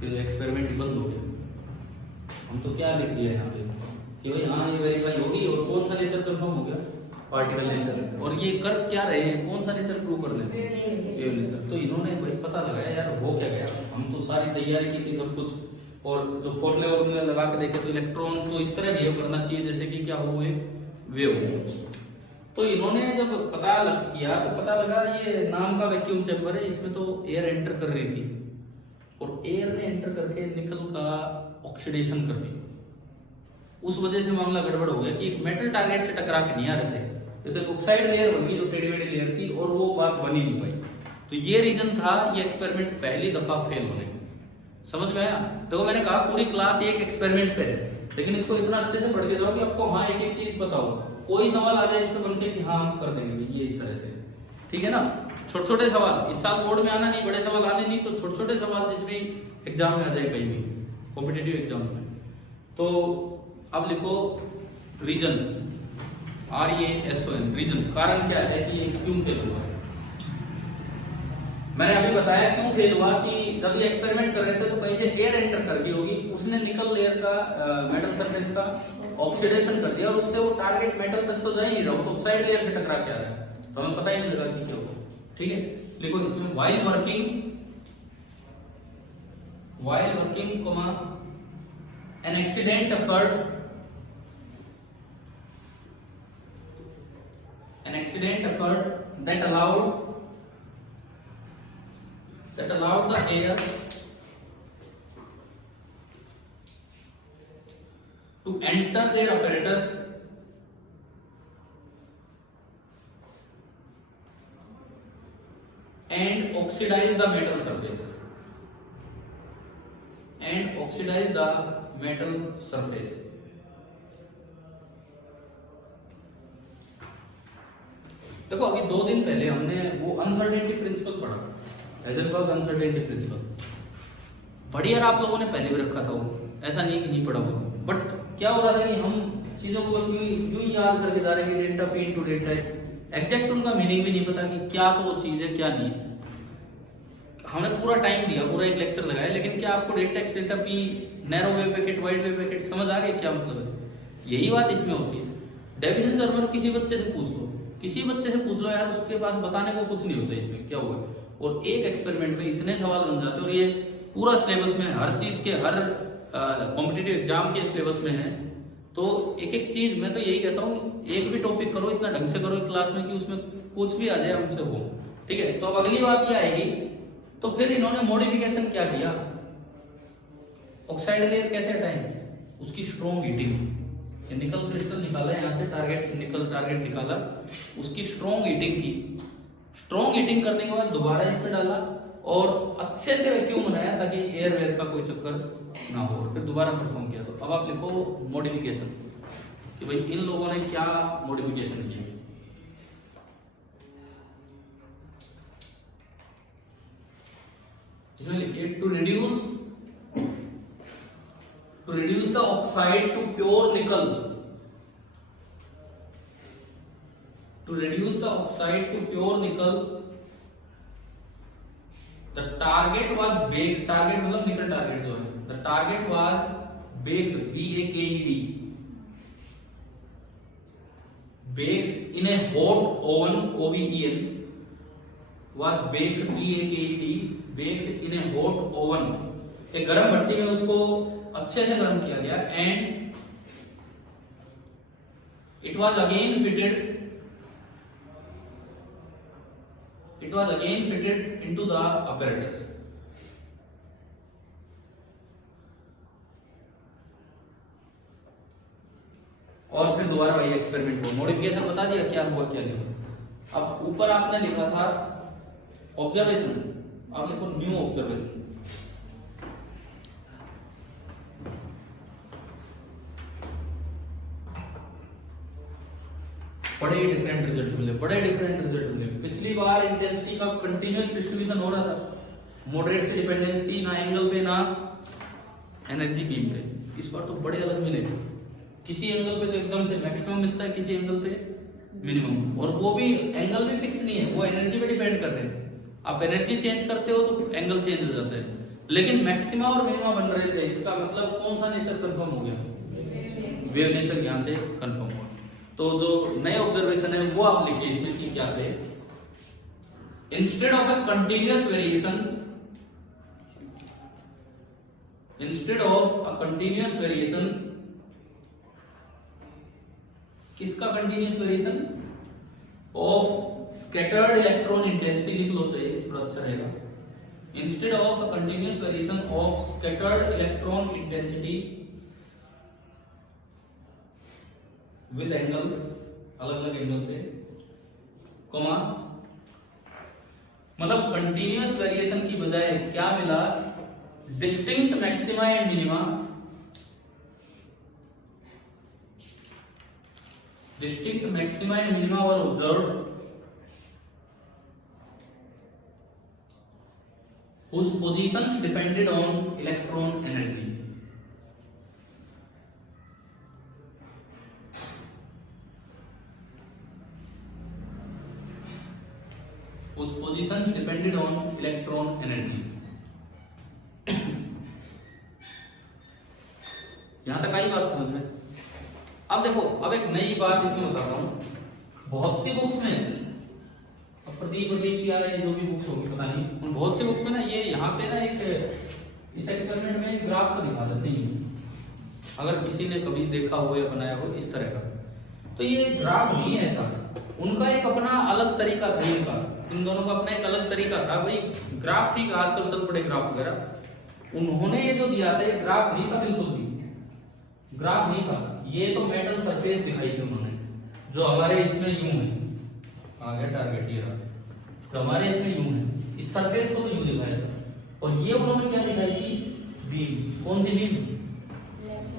फिर एक्सपेरिमेंट बंद हो गया। हम तो क्या लिख दिया यहाँ पे कि भाई हाँ ये वेरीफाई होगी। और कौन सा नेचर कंफर्म हो गया? Particle nature. और ये कर क्या रहे हैं? कौन सा नेचर प्रूव कर रहे हैं? Wave nature. तो इन्होंने भाई पता लगाया यार हो क्या गया। हम तो सारी तैयारी की थी सब कुछ, और जो फॉर्मूले वॉर्मूले लगा के देखे तो इलेक्ट्रॉन तो इस तरह बिहेव करना चाहिए जैसे कि क्या हो एक वेव हो। तो इन्होंने जब पता किया तो पता लगा ये नाम का वैक्यूम चैम्बर है, इसमें तो एयर एंटर कर रही थी और एयर ने एंटर करके निकल का ऑक्सीडेशन कर दी। उस वजह से मामला गड़बड़ हो गया कि मेटल टारगेट से टकरा के नहीं आ रहे थे, तो ऑक्साइड लेयर बन गई जो टेढ़ी मेढ़ी लेयर थी और वो बात बनी नहीं पाई। तो ये रीजन था ये एक्सपेरिमेंट पहली दफा फेल होने। समझ में आया? देखो मैंने कहा पूरी क्लास एक एक्सपेरिमेंट पे है, लेकिन इसको इतना अच्छे से पढ़ के जाओ कि आपको हाँ एक एक चीज बताओ। कोई सवाल आ जाए इस पे बन के कि हाँ हम कर देंगे ये इस तरह से, ठीक है ना? छोटे छोटे सवाल इस साल बोर्ड में आना नहीं, बड़े सवाल आने नहीं, तो छोटे छोटे सवाल जिस भी एग्जाम में आ जाए कहीं भी कॉम्पिटिटिव एग्जाम में। तो अब लिखो रीजन, REASON रीजन। कारण क्या है कि ये क्यों फेल हुआ? मैंने अभी बताया क्यों फेल हुआ कि जब ये एक्सपेरिमेंट कर रहे थे तो कहीं से एयर एंटर कर गई होगी, उसने निकल लेयर का मेटल सरफेस का ऑक्सीडेशन कर दिया और उससे वो टारगेट मेटल तक तो जा ही नहीं रहा, वो तो ऑक्साइड लेयर से टकरा के आ रहा है, तो हमें पता ही नहीं लगा कि क्या हुआ। ठीक है, लिखो इसमें while working comma an accident occurred that allowed the air to enter their apparatus and oxidize the metal surface. देखो अभी 2 दिन पहले हमने वो अनसर्टेनिटी प्रिंसिपल पढ़ा, हाइजेनबर्ग अनसर्टेनिटी प्रिंसिपल, बढ़िया आप लोगों ने पहले भी रखा था वो, ऐसा नहीं कि नहीं पढ़ा हो, बट क्या हो रहा था कि हम चीजों को बस यूं याद करके जा रहे हैं, delta P into delta x, exact उनका मीनिंग भी नहीं पता कि क्या तो वो चीज है क्या नहीं है। हमने पूरा टाइम दिया, पूरा एक लेक्चर लगाया, लेकिन क्या आपको delta x delta P, narrow wave packet, wide wave packet समझ आ गया क्या मतलब है? यही बात इसमें होती है। डेविसन जर्मन किसी बच्चे से पूछ लो यार, उसके पास बताने को कुछ नहीं होता इसमें क्या हुआ, और एक एक्सपेरिमेंट में इतने सवाल बन जाते हैं, और ये पूरा सिलेबस में हर चीज के, हर कॉम्पिटिटिव एग्जाम के सिलेबस में है। तो एक एक चीज मैं तो यही कहता हूँ, एक भी टॉपिक करो इतना ढंग से करो क्लास में कि उसमें कुछ भी आ जाए हमसे हो। ठीक है, तो अब अगली बात ये आएगी, तो फिर इन्होंने मॉडिफिकेशन क्या किया, ऑक्साइड लेयर कैसे हटाएंगे, उसकी स्ट्रॉन्ग हीटिंग, निकल क्रिस्टल निकाला यहाँ से, टारगेट निकाला, उसकी स्ट्रॉन्ग हीटिंग की, स्ट्रॉन्ग हीटिंग करने के बाद दोबारा इसमें डाला और अच्छे से वैक्यूम बनाया ताकि एयर वेयर का कोई चक्कर ना हो, फिर दोबारा परफॉर्म किया। तो अब आप लिखो मॉडिफिकेशन, कि भाई इन लोगों ने क्या मॉडिफिकेशन किया। इसमें लिखिए to reduce the oxide to pure nickel, the target was baked, target मतलब निकल टारगेट जो है, the target was baked, baked in a hot oven, OVEN was baked, baked in a hot oven, एक गर्म भट्टी में उसको अच्छे से गर्म किया गया, and it was again fitted into the apparatus। और फिर दोबारा वही एक्सपेरिमेंट को मॉडिफिकेशन बता दिया क्या हुआ क्या नहीं। अब ऊपर आपने लिखा था ऑब्जर्वेशन, आप लिखो न्यू ऑब्जर्वेशन, बड़े डिफरेंट रिजल्ट मिले। पिछली बार इंटेंसिटी का कंटिन्यूअस डिस्ट्रीब्यूशन हो रहा था, मॉडरेट से डिपेंडेंस थी, ना एंगल पे ना एनर्जी बीम पे। इस बार तो बड़े अलग मिले, किसी एंगल पे तो एकदम से मैक्सिमम मिलता है, किसी एंगल पे मिनिमम, और वो भी एंगल भी फिक्स नहीं है, वो एनर्जी पे डिपेंड कर रहे हैं। आप एनर्जी चेंज करते हो तो एंगल चेंज हो जाता है, लेकिन मैक्सिमा और मिनिमा बन रहे थे। इसका मतलब कौन सा नेचर कंफर्म हो गया, वेव नेचर यहाँ से कंफर्म हुआ। तो जो नए ऑब्जर्वेशन है वो आप लिखिए इसमें कि क्या थे। Instead of a continuous variation, किसका continuous variation, of scattered electron intensity, लिख लो चाहिए थोड़ा अच्छा रहेगा। Instead of a continuous variation of scattered electron intensity with angle, अलग अलग एंगल पे, कॉमा, मतलब कंटिन्यूअस वेरिएशन की बजाय क्या मिला, distinct maxima and minima, distinct maxima and minima were observed whose positions depended on electron energy। उस positions depended on electron energy. यहां तक आई बात समझ में? अब देखो, अब एक नई बात इसमें बताता हूं। बहुत सी बुक्स में, अब प्रदीप की आ रही जो भी बुक्स होगी पता नहीं, उन बहुत सी बुक्स में ना ये यहाँ पे ना एक इस एक्सपेरिमेंट में एक ग्राफ सा दिखा देते हैं। अगर किसी ने कभी देखा हो या बनाया हो इस तरह का, तो ये ग्राफ नहीं है ऐसा, उनका एक अपना अलग तरीका था। इनका, इन दोनों का अपना एक अलग तरीका था भाई। ग्राफ ठीक आजकल चल पड़े ग्राफ वगैरह, उन्होंने ये जो दिया था ये ग्राफ नहीं था, बिल्कुल भी ग्राफ नहीं था। ये तो मेटल सरफेस दिखाई थी उन्होंने, जो हमारे इसमें यूं है। आ गया टारगेट, ये रहा, तो हमारे इसमें यूं है, इस सरफेस को तो यूं दिखाया था। और ये उन्होंने क्या दिखाई थी? बीम। कौन सी बीम?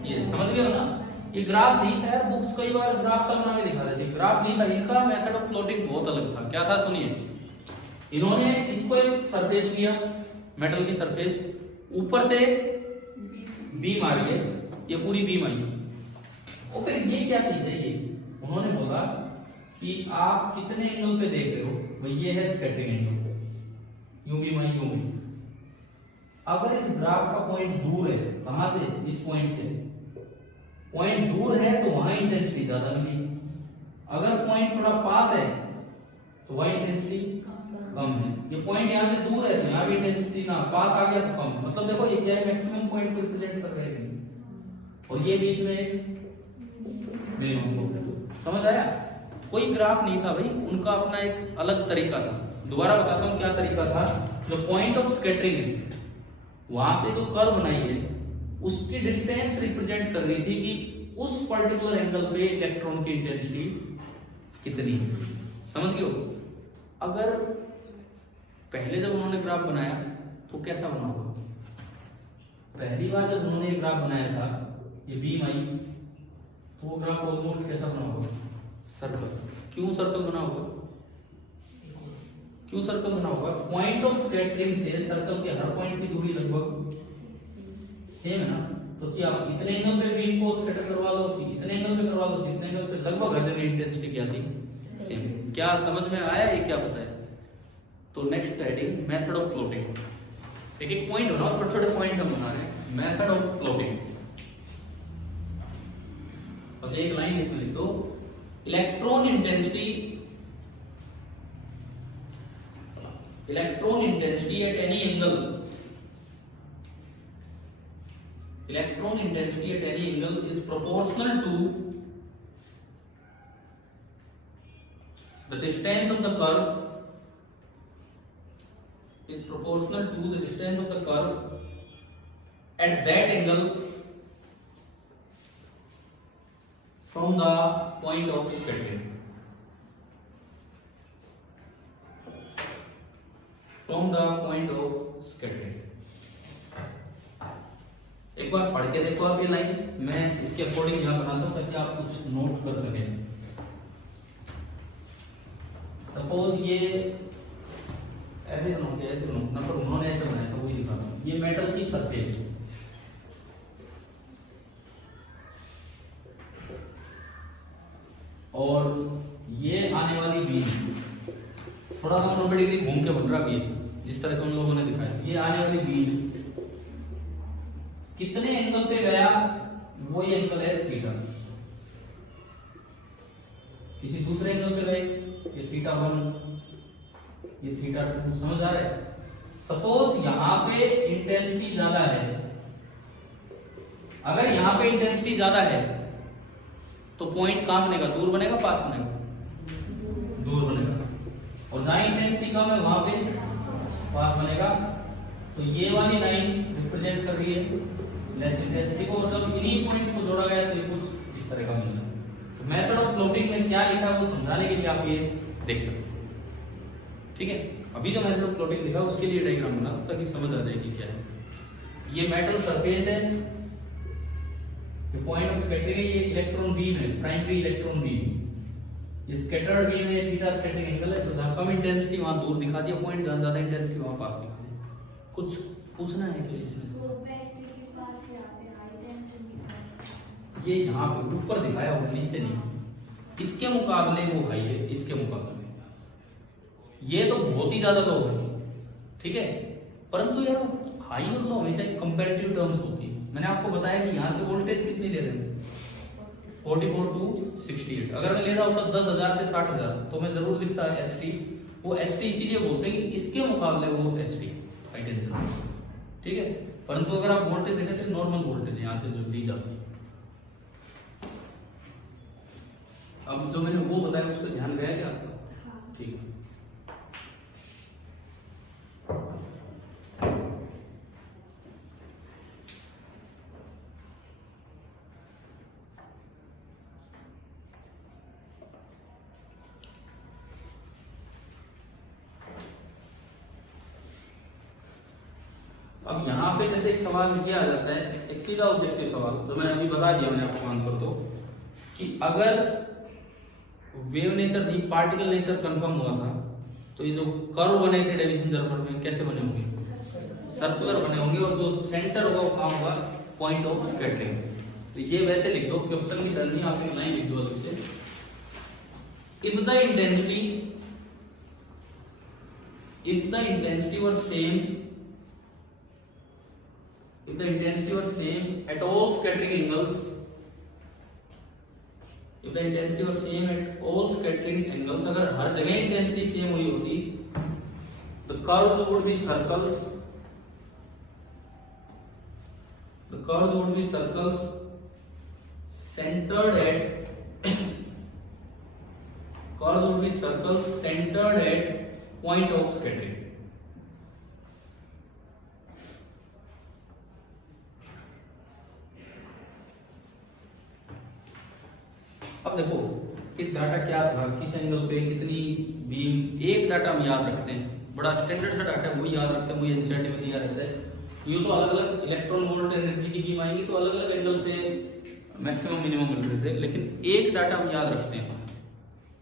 ये समझ गए हो ना? ये ग्राफ नहीं था यार, बुक्स कई बार ग्राफ सा बना के दिखा देती, ग्राफ नहीं था। इनका मेथड ऑफ प्लॉटिंग बहुत अलग था। क्या था सुनिए, इन्होंने इसको एक सरफेस लिया, मेटल की सरफेस, ऊपर से बीम आ रही है, ये पूरी बीम आई। और फिर ये क्या चीज है, ये उन्होंने बोला कि आप कितने एंगल पे देख रहे हो भाई, ये है स्कैटरिंग एंगल, यूं बीम आई, यूं भी। अगर इस ग्राफ का पॉइंट दूर है, कहां से? इस पॉइंट से। पॉइंट दूर है तो वहां इंटेंसिटी ज्यादा मिलेगी, अगर पॉइंट थोड़ा पास है तो वहां इंटेंसिटी कम है। ये पॉइंट यहां से दूर है तो यहां भी इंटेंसिटी ना, पास आ गया तो कम। मतलब देखो ये क्या है, मैक्सिमम पॉइंट को रिप्रेजेंट कर रहे हैं, और ये बीच में मिनिमम को। समझ आया? कोई ग्राफ नहीं था भाई, उनका अपना एक अलग तरीका था। दोबारा बताता हूं क्या तरीका था। जो पॉइंट ऑफ स्कैटरिंग है, वहां से जो कर्व बनाई है उसकी डिस्टेंस रिप्रेजेंट कर रही थी कि उस पर्टिकुलर एंगल पे इलेक्ट्रॉन की इंटेंसिटी कितनी है। समझ गए हो? अगर पहले जब उन्होंने ग्राफ बनाया तो कैसा बना होगा? पहली बार जब उन्होंने ग्राफ बनाया था, ये बीम आई, तो वो ग्राफ ऑलमोस्ट कैसा बना होगा? सर्कल। क्यों सर्कल बना होगा? क्यों सर्कल बना होगा? पॉइंट ऑफ स्कैटरिंग से सर्कल के हर पॉइंट की दूरी लगभग सेम है ना। तो जी आप इतने एंगल पे बीम को स्कैटर करवा लो, इतने एंगल पे करवा लो, इतने एंगल पे, लगभग हर जगह इंटेंसिटी क्या थी? सेम। क्या समझ में आया ये क्या बताया? तो next heading, method of plotting. एक एक पॉइंट बनाओ, छोटे छोटे पॉइंट हम बना रहे हैं। मेथड ऑफ प्लॉटिंग, बस एक लाइन इसमें लिख दो। Electron intensity at any angle, electron intensity at any angle is proportional to the distance of the curve, is proportional to the distance of the curve at that angle from the point of scattering. From the point of scattering. एक बार पढ़ के देखो आप ये line, मैं इसके according यहां बनाता हूं ताकि आप कुछ नोट कर सकें। सपोज ये ऐसे नोट, ऐसे नोट नंबर उन्होंने ऐसे बनाया था, वही दिखाता हूं। ये मेटल की सरफेस, और ये आने वाली बीम, थोड़ा सा 90 डिग्री घूम के बन रहा भी है, जिस तरह से उन लोगों ने दिखाया। ये आने वाली बीम कितने एंगल पे गया, वो ये एंगल है थीटा। किसी दूसरे एंगल पे गए, ये थीटा 1, ये थीटा 2। समझ आ रहा है? सपोज यहां पे इंटेंसिटी ज्यादा है, अगर यहां पे इंटेंसिटी ज्यादा है तो पॉइंट कहां बनेगा? दूर बनेगा, पास बनेगा? दूर बनेगा। और जहां इंटेंसिटी कम है वहां पे पास बनेगा। तो ये वाली लाइन रिप्रेजेंट कर रही है लेस इंटेंसिटी को, मतलब इन्हीं पॉइंट्स को जोड़ा गया तो ये कुछ इस तरह का मिलेगा। तो मेथड ऑफ प्लॉटिंग में क्या लिखा है वो समझाने के लिए आप ये देख सकते हो। ठीक है, अभी जो मेथड ऑफ प्लॉटिंग लिखा उसके लिए डायग्राम बना ताकि समझ आ जाएगी क्या है। ये मेटल सरफेस है, ये पॉइंट ऑफ स्कैटरिंग है, ये इलेक्ट्रॉन बीम है, प्राइमरी इलेक्ट्रॉन बीम। ये स्कैटर्ड बीम है, थीटा स्कैटरिंग एंगल है। तो जहां कम इंटेंसिटी वहां दूर दिखा दिया पॉइंट, जहां ज्यादा इंटेंसिटी वहां पास दिखा दिया। कुछ पूछना है क्या इसमें? ये यहाँ पे ऊपर दिखाया हुआ, नीचे नहीं। इसके मुकाबले वो हाई है, इसके मुकाबले ये तो बहुत ही ज्यादा लो है, ठीक है। परंतु यार हाई और लो हमेशा कंपैरेटिव टर्म्स होती है। मैंने आपको बताया कि यहाँ से वोल्टेज कितनी ले रहे हैं, 44 to 68। अगर मैं ले रहा होता 10,000 से 60,000 तो मैं जरूर दिखता है HT। वो HT इसीलिए बोलते हैं कि इसके मुकाबले वो HT हाई टेंशन, ठीक है। परंतु अगर आप वोल्टेज देखें तो नॉर्मल वोल्टेज यहाँ से जो दी जाती है। अब जो मैंने वो बताया उस पर ध्यान गया क्या आपका? हाँ। ठीक है। अब यहाँ पे जैसे एक सवाल किया जाता है, एक सीधा ऑब्जेक्टिव सवाल जो मैंने अभी बता दिया, मैंने आपको आंसर दो कि अगर वेव नेचर दी पार्टिकल नेचर कंफर्म हुआ था तो ये जो कर्व बने थे डेविएशन सर्कल में कैसे बने होंगे? सर्कुलर बने होंगे, और जो सेंटर होगा वो कहाँ होगा? Point of scattering. तो ये वैसे लिख दो, क्वेश्चन की तरह नहीं, आप एक लाइन लिख दो अलग से। If the intensity were same, if the intensity were same at all scattering angles, if the intensity were same at all scattering angles, अगर हर जगह इंटेंसिटी सेम हुई होती, the curves would be circles, the curves would be circles centered at curves would be circles centered at point of scattering। अब देखो कि data क्या था, किस एंगल पे कितनी बीम, एक डाटा हम याद रखते हैं, बड़ा स्टैंडर्ड सा डाटा है, वही याद रखते हैं, वही एनसीईआरटी में दिया रहता है। यूं तो अलग अलग इलेक्ट्रॉन वोल्ट एनर्जी की बीम आएंगी तो अलग अलग एंगल पे मैक्सिमम मिनिमम मिल रहे थे, लेकिन एक डाटा हम याद रखते हैं।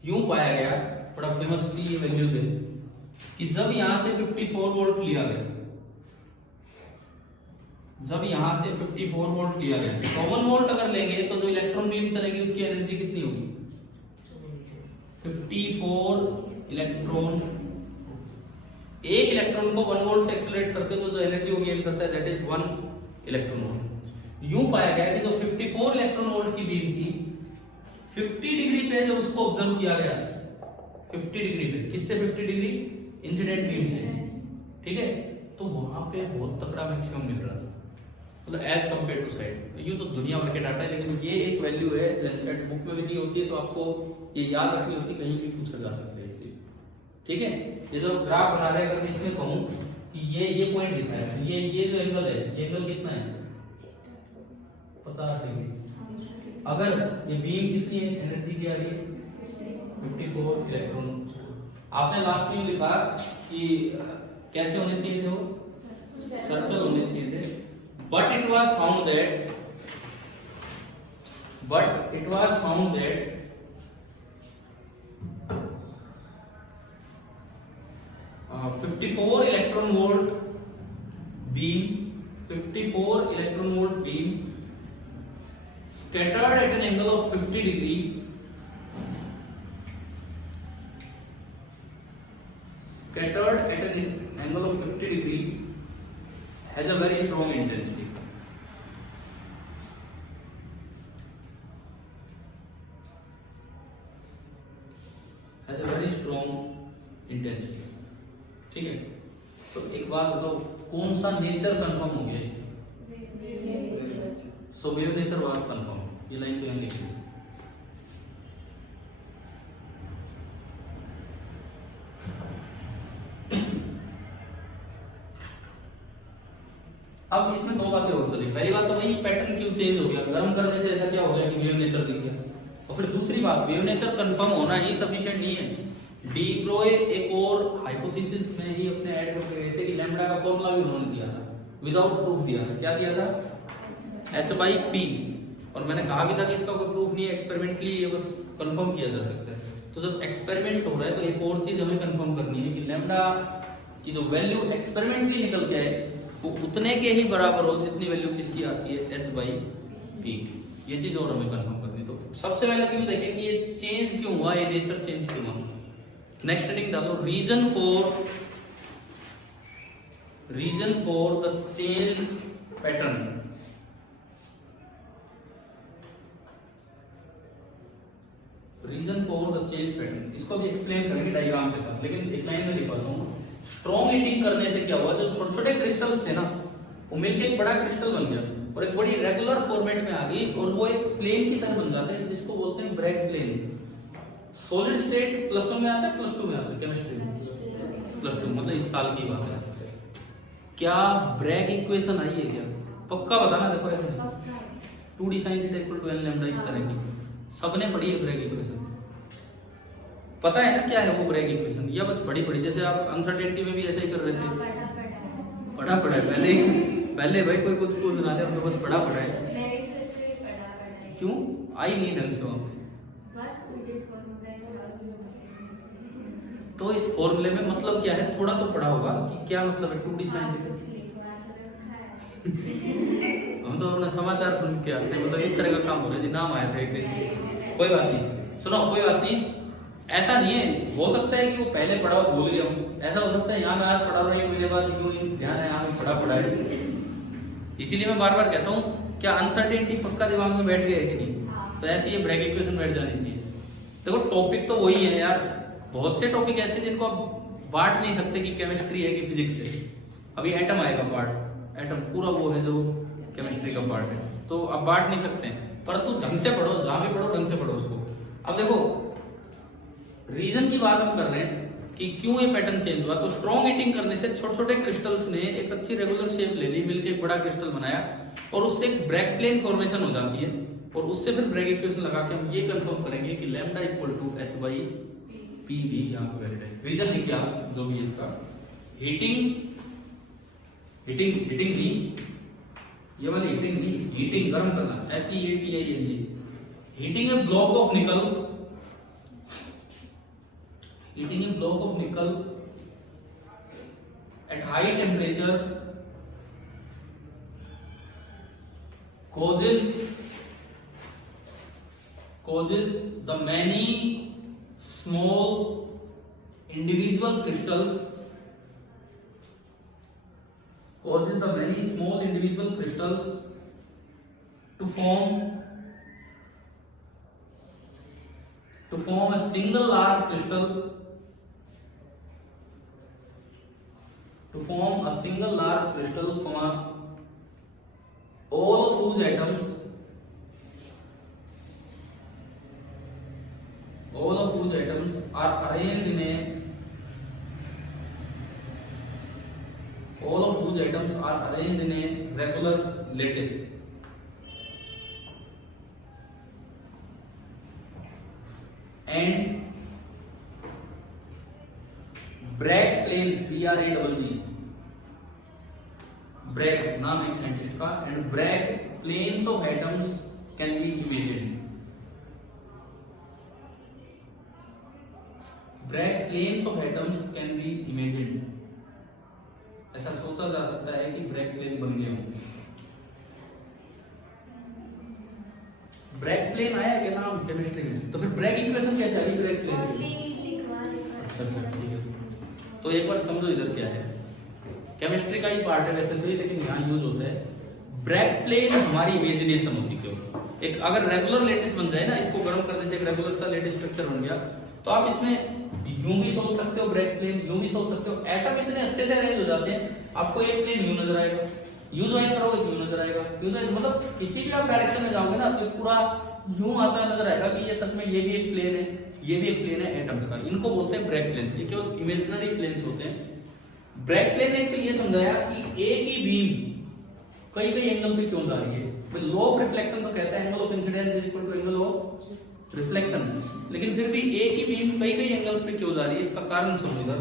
यूं पाया गया, बड़ा फेमस सी वैल्यूज है कि जब यहां से 54 वोल्ट लिया गया, जब यहां से 54 वोल्ट लिया गया, 51 वोल्ट अगर लेंगे तो जो इलेक्ट्रॉन बीम चलेगी उसकी एनर्जी कितनी होगी? 54 इलेक्ट्रॉन। एक इलेक्ट्रॉन को 1 वोल्ट से एक्सेलरेट करते तो जो एनर्जी वो गेन करता है दैट इज 1 इलेक्ट्रॉन वोल्ट। यूं पाया गया कि जो 54 इलेक्ट्रॉन वोल्ट की बीम थी, 50 डिग्री पे जब उसको ऑब्जर्व किया गया, 50 डिग्री पे, किससे 50 डिग्री? इंसिडेंट बीम से, ठीक है। तो वहां पे बहुत तगड़ा मैक्सिमम मिल रहा था, मतलब एज कंपेयर टू साइड। यूं तो दुनिया भर के डाटा है, लेकिन ये एक वैल्यू है सेट बुक में भी दी होती है, तो आपको ये याद रखनी होती है, कहीं भी पूछा जा सकता है ये, ठीक है। ये जो ग्राफ बना रहे हैं, अगर मैं इसमें कहूं कि ये पॉइंट लिखा है, ये जो एंगल है, ये एंगल कितना है? 50 डिग्री। अगर ये बीम कितनी है, एनर्जी क्या है? 54 इलेक्ट्रॉन। आपने लास्ट में लिखा कि कैसे होने चाहिए थे वो? सर्कल होने चाहिए थे। But it was found that 54 electron volt beam scattered at an angle of 50 degree has a very strong intensity. ठीक है। तो एक बात बताओ, कौन सा नेचर कंफर्म हो गया? सो वेव नेचर वाज कंफर्म। ये लाइन तो यहाँ लिखी है। अब इसमें दो बातें और चली। पहली बात तो वही पैटर्न क्यों चेंज हो गया, गर्म करने से ऐसा क्या हो गया कि वेव नेचर दिख गया। और फिर दूसरी बात, वेव नेचर कंफर्म होना ही सफिशिएंट नहीं है। डी ब्रोए एक और हाइपोथेसिस में ही अपने ऐड करके गए थे कि लैम्बडा का फॉर्मूला भी उन्होंने दिया था, विदाउट प्रूफ दिया था। क्या दिया था? h/p। और मैंने कहा भी था कि इसका कोई प्रूफ नहीं है, एक्सपेरिमेंटली ये बस कंफर्म किया जा सकता है। तो जब एक्सपेरिमेंट हो रहा है तो एक और चीज हमें कंफर्म करनी है कि लैम्बडा की जो वैल्यू एक्सपेरिमेंटली निकल के आए वो उतने के ही बराबर हो जितनी वैल्यू किसकी आती है, h/p। ये चीज और हमें कंफर्म करनी है। तो सबसे पहले क्यों देखें कि ये चेंज क्यों हुआ, ये नेचर चेंज क्यों हुआ। नेक्स्ट हेडिंग डालो, reason for the change pattern. Reason for the change pattern, इसको भी एक्सप्लेन करेंगे डायग्राम के साथ, लेकिन एक लाइन में लिखा हूं। स्ट्रॉन्ग हीटिंग करने से क्या हुआ, जो छोटे छोटे क्रिस्टल्स थे ना, वो मिलकर एक बड़ा क्रिस्टल बन गया और एक बड़ी रेगुलर फॉर्मेट में आ गई, और वो एक प्लेन की तरह बन जाते हैं, जिसको बोलते हैं Bragg plane. Solid state plus 1 में आता है, प्लस 2 में आता है केमिस्ट्री में, प्लस 2, मतलब इस साल की बात है। क्या ब्रैग इक्वेशन आई है क्या? पक्का बताना, देखो ऐसे 2d sin θ = n लैम्डा इस तरह की सबने पढ़ी है ब्रैग इक्वेशन। पता है ना क्या है वो ब्रैग इक्वेशन, या बस पढ़ी जैसे आप अनसर्टेनिटी में भी ऐसे ही कर रहे थे? पढ़ा है पहले भाई कोई कुछ पूछ ना दे, हम तो बस पढ़ा है। क्यों आई नहीं ढंग से वहां पे? तो इस फॉर्मूले में मतलब क्या है, थोड़ा तो पढ़ा होगा कि क्या मतलब है 2d sin θ। हम तो अपना समाचार सुन के आते हैं, मतलब इस तरह का काम हो रहा है जी, नाम आया था एक दिन। कोई बात नहीं, सुनो कोई बात नहीं, ऐसा नहीं है, हो सकता है कि वो पहले पढ़ा हुआ भूल गया हूँ, ऐसा हो सकता है यहाँ मैं आज पढ़ा रहा हूँ, महीने बाद क्यों ध्यान है, यहाँ पढ़ा है। इसीलिए मैं बार बार कहता हूँ, क्या अनसर्टेनिटी पक्का दिमाग में बैठ गया है कि नहीं? तो ऐसे ये ब्रैग इक्वेशन बैठ जानी चाहिए। देखो टॉपिक तो वही है यार, बहुत से टॉपिक ऐसे जिनको आप बांट नहीं सकते कि केमिस्ट्री है कि फिजिक्स है। अभी एटम आएगा पार्ट, एटम पूरा वो है जो केमिस्ट्री का पार्ट है, तो आप बांट नहीं सकते, परंतु ढंग से पढ़ो, जहां भी पढ़ो ढंग से पढ़ो उसको। अब देखो रीजन की बात हम कर रहे हैं कि क्यों ये पैटर्न चेंज हुआ, तो स्ट्रॉन्ग हीटिंग करने से छोटे छोटे क्रिस्टल्स ने एक अच्छी रेगुलर शेप ले ली, मिलकर एक बड़ा क्रिस्टल बनाया, और उससे एक ब्रैग प्लेन फॉर्मेशन हो जाती है, और उससे फिर ब्रैग इक्वेशन लगा के हम ये कंफर्म करेंगे कि लैम्डा = h/p भी यहाँ पे वैलिड है। रीजन लिखिए आप जो भी इसका, हीटिंग नहीं, ये वाली हीटिंग नहीं, हीटिंग गर्म करना, HEATING, heating a block of निकल, हीटिंग ए ब्लॉक ऑफ निकल at high temperature causes the many small individual crystals to form a single large crystal, all of whose atoms are arranged in a regular lattice. And Bragg planes, BRAGG, Bragg नाम एक scientist का, and Bragg planes of atoms can be imagined. Bragg planes of atoms can be imagined. ऐसा सोचा जा सकता है कि Bragg plane बन गए हों। ब्रैग प्लेन आया क्या नाम केमिस्ट्री में, तो फिर ब्रैग इक्वेशन कैसे आई ब्रैग प्लेन की? अच्छा ठीक है, तो एक बार समझो इधर क्या है, केमिस्ट्री का ही पार्ट है वैसे तो ये, लेकिन यहाँ यूज होता है। ब्रैग प्लेन हमारी इमेजिनेशन होती है, एक अगर रेगुलर लेटिस बन जाए ना, इसको गर्म करने से एक रेगुलर सा लेटिस स्ट्रक्चर बन गया, तो आप इसमें यूं भी सोच सकते हो ब्रैग प्लेन, यूं भी सोच सकते हो, एटम इतने अच्छे से अरेंज हो जाते हैं, आपको एक प्लेन यूं नजर आएगा, यूं ज्वाइन करोगे यूं नजर आएगा, मतलब किसी भी आप डायरेक्शन में जाओगे ना, तो पूरा यूं आता नजर आएगा कि ये सच में ये भी एक प्लेन है, ये भी एक प्लेन है एटम्स का। इनको बोलते हैं ब्रैग प्लेन्स, ये केवल इमेजिनरी प्लेन्स होते हैं। ब्रैग प्लेन ने तो ये समझाया कि एक ही बीम कई एंगल पे क्यों जा रही है, लॉ ऑफ रिफ्लेक्शन तो कहता है angle of incidence is equal to angle of reflection, लेकिन फिर भी एक ही बीम कई एंगल्स पे क्यों जा रही है, इसका कारण सुनो इधर।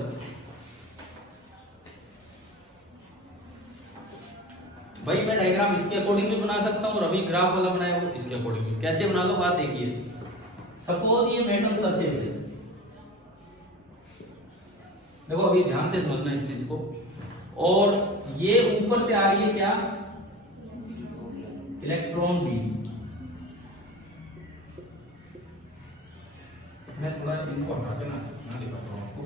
भाई मैं डायग्राम इसके अकॉर्डिंग भी बना सकता हूं, और अभी ग्राफ वाला बनाया वो इसके अकॉर्डिंग भी, कैसे बना लो बात एक ही है। सपोज ये मेटल सरफेस है, देखो अभी ध्यान से समझना इस चीज को, और ये ऊपर से आ रही है क्या, इलेक्ट्रॉन बीम। मैं थोड़ा इनको हटा के ना दिखाता हूं आपको,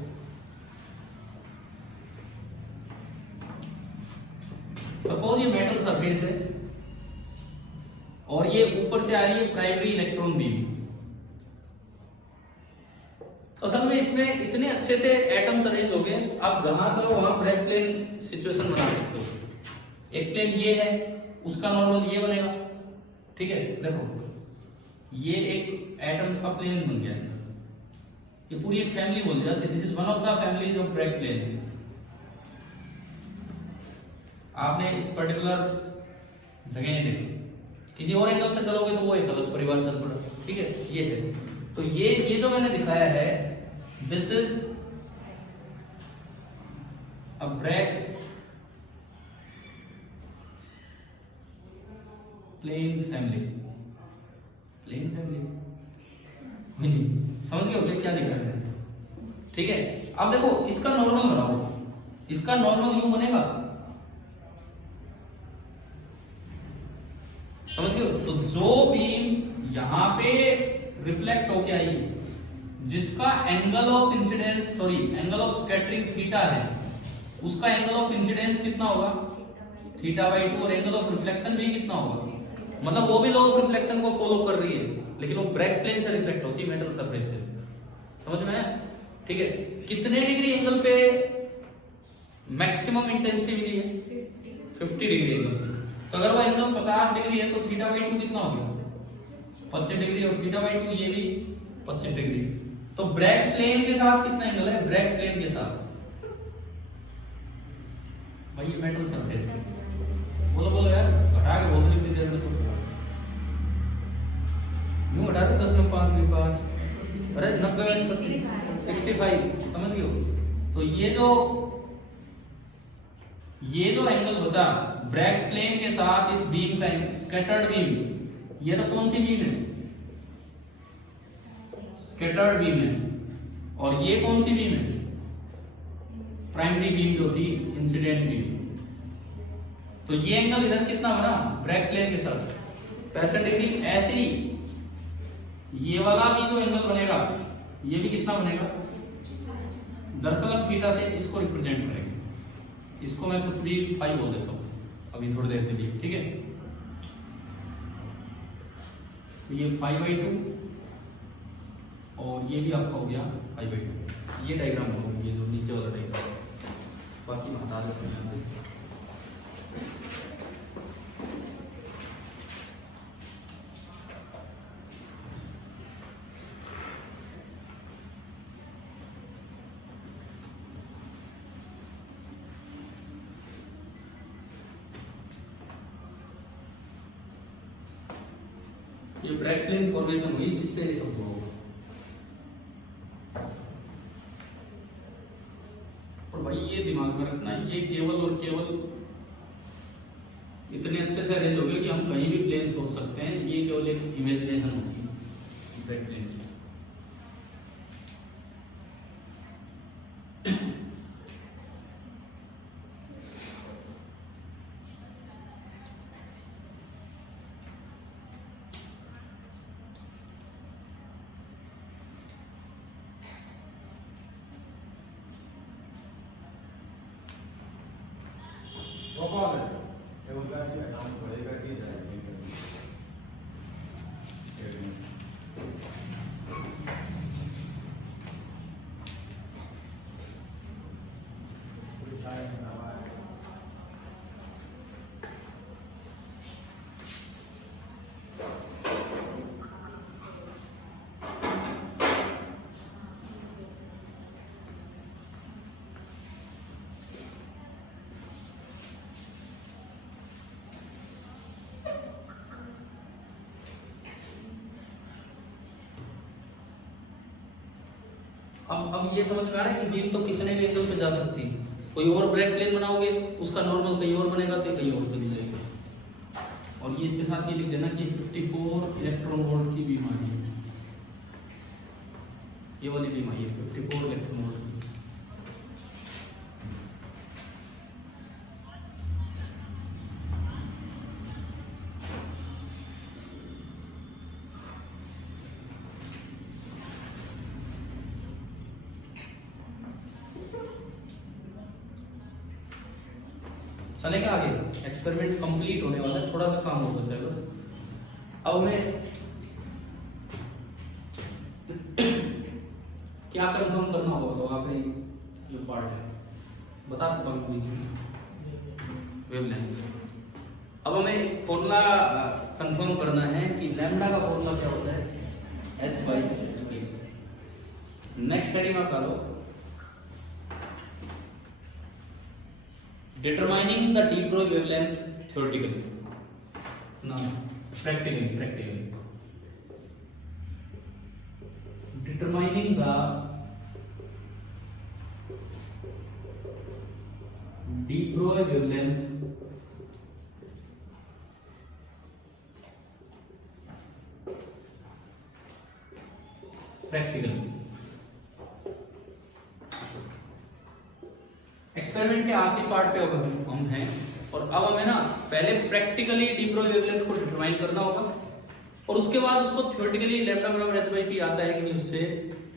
सपोज ये मेटल सरफेस है और ये ऊपर से आ रही है प्राइमरी इलेक्ट्रॉन बीम। तो असल में इसमें इतने अच्छे से एटम्स अरेंज हो गए, आप जहां चाहो वहां ब्रेक प्लेन सिचुएशन बना सकते हो। एक प्लेन ये है, उसका नॉर्मल ये बनेगा, ठीक है। देखो ये एक एटम्स का प्लेन बन गया, ये पूरी एक फैमिली बोल जाती है। This is one of the families of Bragg planes. आपने इस पर्टिकुलर जगह नहीं देखी, किसी और एंगल पे चलोगे तो वो एक अलग परिवार चल पड़ा, ठीक है। ये है, तो ये जो मैंने दिखाया है, this is a Bragg plane family. Plane family समझ गए हो क्या दिखा रहे हैं, ठीक है। अब देखो इसका नॉर्मल बनाओ, इसका नॉर्मल यूं बनेगा, समझ गए हो। तो जो बीम यहां पे रिफ्लेक्ट होके आई, जिसका angle of incidence angle of scattering theta है, उसका एंगल ऑफ इंसिडेंस कितना होगा, θ/2, और एंगल ऑफ रिफ्लेक्शन भी कितना होगा। मतलब वो भी लॉ ऑफ रिफ्लेक्शन को फॉलो कर रही है, लेकिन वो ब्रेक प्लेन से रिफ्लेक्ट होती है, मेटल सरफेस से। समझ में आया, ठीक है। कितने डिग्री एंगल पे मैक्सिमम इंटेंसिटी मिली है, 50 डिग्री एंगल। तो अगर वो एंगल 50 डिग्री है तो θ/2 कितना हो गया, 25 डिग्री, और θ/2 ये भी 25 डिग्री। तो ब्रेक प्लेन के साथ कितना एंगल है, ब्रेक प्लेन के साथ भाई ये मेटल सरफेस है। बोलो यार, हटा के बोल दो इतनी देर में, तो यूं हटा दो 10 में 5 में 5, अरे 90 में 65, समझ गए हो। तो ये जो एंगल बचा ब्रेक प्लेन के साथ इस बीम का, स्कैटर्ड बीम, ये तो कौन सी बीम है, स्कैटर्ड बीम है। और ये कौन सी बीम है, प्राइमरी बीम जो थी, इंसिडेंट बीम। तो ये एंगल इधर कितना बना ब्रेक प्लेन के साथ, 65 डिग्री। ऐसे ही ये वाला भी जो एंगल बनेगा, ये भी कितना बनेगा, दरअसल हम थीटा से इसको रिप्रेजेंट करेंगे। इसको मैं कुछ भी 5 बोल देता हूं अभी थोड़ी देर के लिए, ठीक है। तो ये 5/2 और ये भी आपका हो गया 5/2। ये डायग्राम होगा, ये जो नीचे वाला डायग्राम, बाकी मैं बता देता हूं। ये ब्रेक प्लेन फॉर्मेशन हुई, जिससे ये सब हुआ। और भाई ये दिमाग में रखना, ये केवल और केवल इतने अच्छे से अरेंज हो गए कि हम कहीं भी प्लेन सोच सकते हैं। ये केवल एक इमेजिनेशन होगी ब्रेक प्लेन की। अब ये समझ में आ रहा है कि बीम तो कितने भी एंगल पे जा सकती है। कोई और ब्रेक प्लेन बनाओगे, उसका नॉर्मल कहीं और बनेगा तो कहीं और चली जाएगी। और ये इसके साथ ये लिख देना कि 54 इलेक्ट्रॉन वोल्ट की बीम आई है, ये वाली बीम आई है 54 इलेक्ट्रॉन वोल्ट की। चलेगा आगे, एक्सपेरिमेंट कंप्लीट होने वाला है, थोड़ा सा काम होगा बस। अब हमें क्या कंफर्म करना होगा, तो आखिरी जो पार्ट है बता चुका हूं बीच में, वेवलेंथ। अब हमें फॉर्मूला कंफर्म करना है कि लैम्डा का फॉर्मूला क्या होता है, h/p। नेक्स्ट स्टडी में करो determining the de Broglie wavelength theoretically, ना practically determining the de Broglie wavelength practically. Experiment के आखिरी पार्ट पे अब हम हैं, और अब हमें ना पहले प्रैक्टिकली डी ब्रोई वेवलेंथ को डिटरमाइन करना होगा, और उसके बाद उसको थ्योरेटिकली लैम्डा बराबर h/p आता है कि नहीं उससे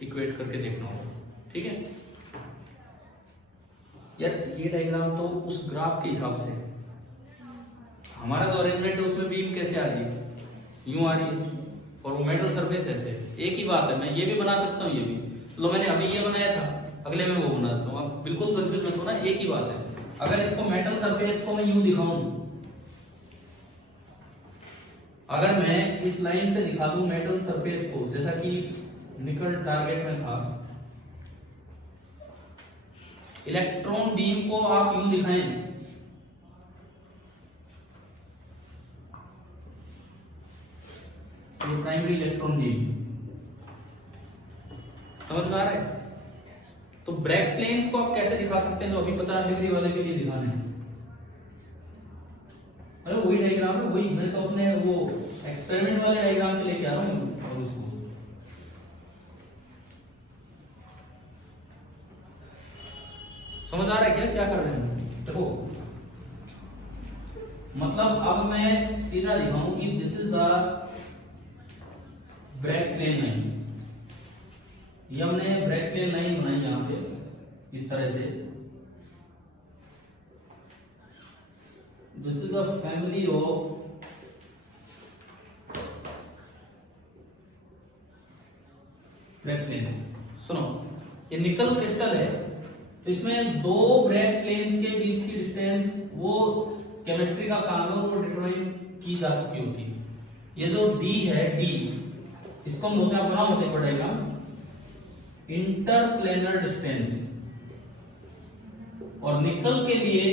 इक्वेट करके देखना होगा। ठीक है यार, ये डायग्राम तो उस ग्राफ के हिसाब से, हमारा जो अरेंजमेंट है उसमें बीम कैसे आ रही है, यूं आ रही है, और वो मेटल सरफेस ऐसे। एक ही बात है, मैं ये भी बना सकता हूँ, ये भी लो मैंने अभी ये बनाया था, अगले में वो बना देता हूँ, अब बिल्कुल कंफ्यूज मत होना, एक ही बात है। अगर इसको मेटल सरफेस को मैं यूं दिखाऊं, अगर मैं इस लाइन से दिखा दूं मेटल सरफेस को, जैसा कि निकल टारगेट में था, इलेक्ट्रॉन बीम को आप यूं दिखाएं, ये प्राइमरी इलेक्ट्रॉन बीम, समझ में आ रहा है? तो ब्रैग प्लेन्स को आप कैसे दिखा सकते हैं, जो अभी 50 डिग्री वाले के लिए दिखाने हैं। अरे वही डायग्राम है, वही मैं तो अपने वो एक्सपेरिमेंट वाले डायग्राम के लेके आ रहा हूँ, और उसको समझ आ रहा है क्या कर रहे हैं? देखो मतलब अब मैं सीधा दिखाऊं कि this is the Bragg plane line, ये हमने ब्रैग प्लेन लाइन बनाई यहां पे इस तरह से। This is a family of Bragg plane. सुनो, ये निकल क्रिस्टल है, तो इसमें दो ब्रैग प्लेन्स के बीच की डिस्टेंस वो केमिस्ट्री का काम है, वो डिटरमाइन की जा चुकी होती है। ये जो डी है, डी इसको हम बोलते हैं, नाम होते पड़ेगा इंटरप्लेनर डिस्टेंस, और निकल के लिए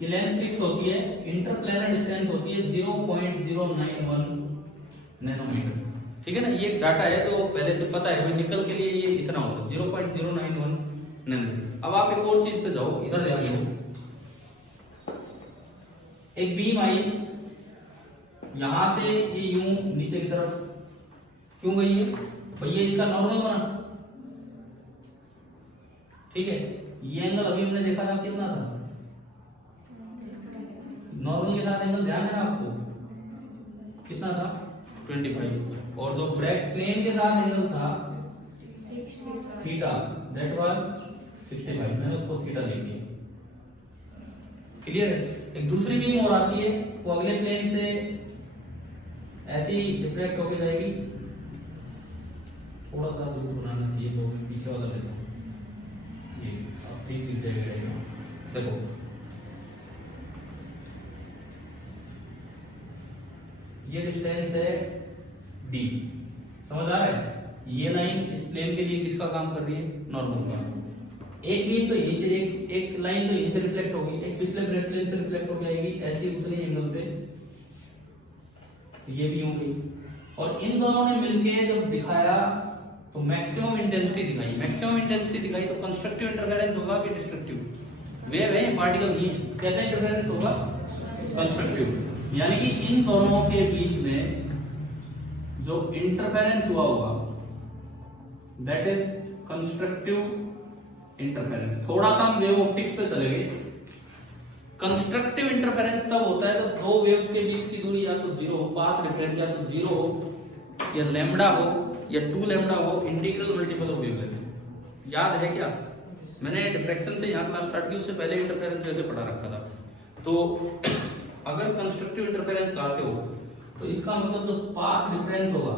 ये लेंथ फिक्स होती है, इंटरप्लेनर डिस्टेंस होती है 0.091 नैनोमीटर। ठीक है ना, ये डाटा है जो पहले से पता है, निकल के लिए ये इतना होगा 0.091 नैनोमीटर। अब आप एक और चीज पे जाओ, इधर ध्यान दो, एक बीम आई यहां से, ये यूं नीचे की तरफ क्यों गई है भैया, इसका नॉर्मल बना, ठीक है। ये एंगल अभी हमने देखा था कितना था, नॉर्मल के साथ एंगल ध्यान है आपको कितना था 25, और जो ब्रैग प्लेन के साथ एंगल था थीटा, दैट वाज 65, मैंने उसको थीटा लिख दिया। क्लियर है? एक दूसरी बीम और आती है, वो अगले प्लेन से ऐसी रिफ्लेक्ट होके जाएगी, थोड़ा सा दूर बनाना चाहिए, तो पीछे वाला लेता हूं, ये अब ठीक दिख जाएगा। देखो ये डिस्टेंस है डी, समझ आ रहा है? ये लाइन इस प्लेन के लिए किसका काम कर रही है, नॉर्मल का। एक बीम तो यहीं से, एक लाइन तो यहीं से रिफ्लेक्ट होगी, एक पिछले ब्रैग प्लेन से रिफ्लेक्ट होकर आएगी ऐसी उतनी एंगल पे, ये भी होगी। और इन दोनों ने मिलके जब दिखाया तो मैक्सिमम इंटेंसिटी दिखाई, मैक्सिमम इंटेंसिटी दिखाई तो कंस्ट्रक्टिव इंटरफेरेंस होगा कि डिस्ट्रक्टिव? वेव है, पार्टिकल ही, कैसा इंटरफेरेंस होगा, कंस्ट्रक्टिव। यानी कि इन दोनों के बीच में जो इंटरफेरेंस हुआ होगा दैट इज कंस्ट्रक्टिव इंटरफेरेंस। थोड़ा सा हम वेव ऑप्टिक्स पे चले गए। कंस्ट्रक्टिव इंटरफेरेंस तब होता है जब दो वेव्स के बीच की दूरी या तो जीरो हो, पाथ डिफरेंस या तो जीरो हो, या लैम्डा हो, या 2 लैम्डा हो, इंटीग्रल मल्टीपल ऑफ वेवलेंथ। याद है क्या? मैंने डिफ्रैक्शन से यहाँ क्लास स्टार्ट की, उससे पहले इंटरफेरेंस वैसे पढ़ा रखा था। तो अगर कंस्ट्रक्टिव इंटरफेरेंस चाहते हो तो इसका मतलब जो पाथ डिफरेंस होगा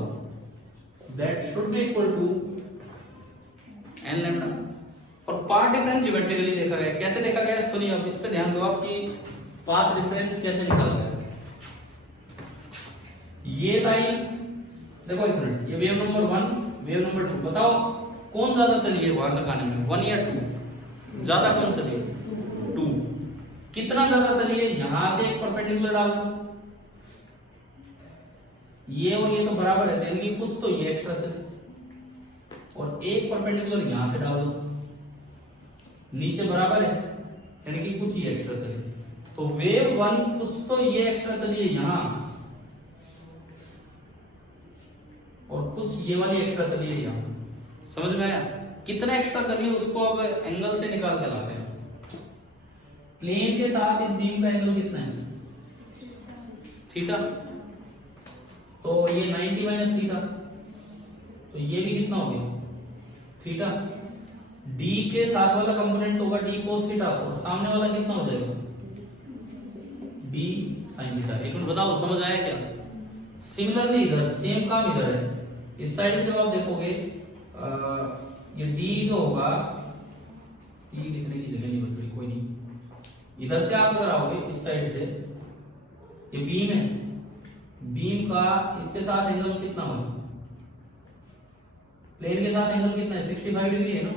that should be equal to N lambda. और पाथ डिफरेंस ज्योमेट्रिकली देखा गया, कैसे देखा गया सुनिए, अब इस पे ध्यान दो आप कि पाथ डिफरेंस कैसे निकाला गया। ये लाइन देखो एक मिनट, ये वेव नंबर 1 वेव नंबर 2, बताओ कौन ज्यादा चली है वहां तक आने में, 1 या 2? ज्यादा कौन चली है? 2। कितना ज्यादा चली है? यहां से एक परपेंडिकुलर डालो, ये और ये तो बराबर है, यानी कि कुछ तो ये एक्स्ट्रा चले, और एक परपेंडिकुलर यहां से डाल दो, नीचे बराबर है यानी कि कुछ ये एक्स्ट्रा चले। तो वेव 1 कुछ तो ये एक्स्ट्रा चली है यहां, और कुछ ये वाली एक्स्ट्रा चली है यहां। समझ में आया? कितना एक्स्ट्रा चली है उसको अब एंगल से निकाल के लाते हैं। प्लेन के साथ इस बीम का एंगल कितना है? थीटा। तो ये 90 माइनस थीटा, तो ये भी कितना हो गया? थीटा। डी के साथ वाला कंपोनेंट होगा डी कोस थीटा, और सामने वाला कितना हो जाएगा? D sine theta. एक मिनट बताओ समझ आया क्या? सिमिलरली इधर सेम काम इधर है, इस साइड में जब आप देखोगे ये डी जो होगा, डी लिखने की जगह नहीं बच रही, कोई नहीं, इधर से आप अगर आओगे इस साइड से, ये बीम है, बीम का इसके साथ एंगल कितना होगा? प्लेन के साथ एंगल कितना है? 65 डिग्री है ना।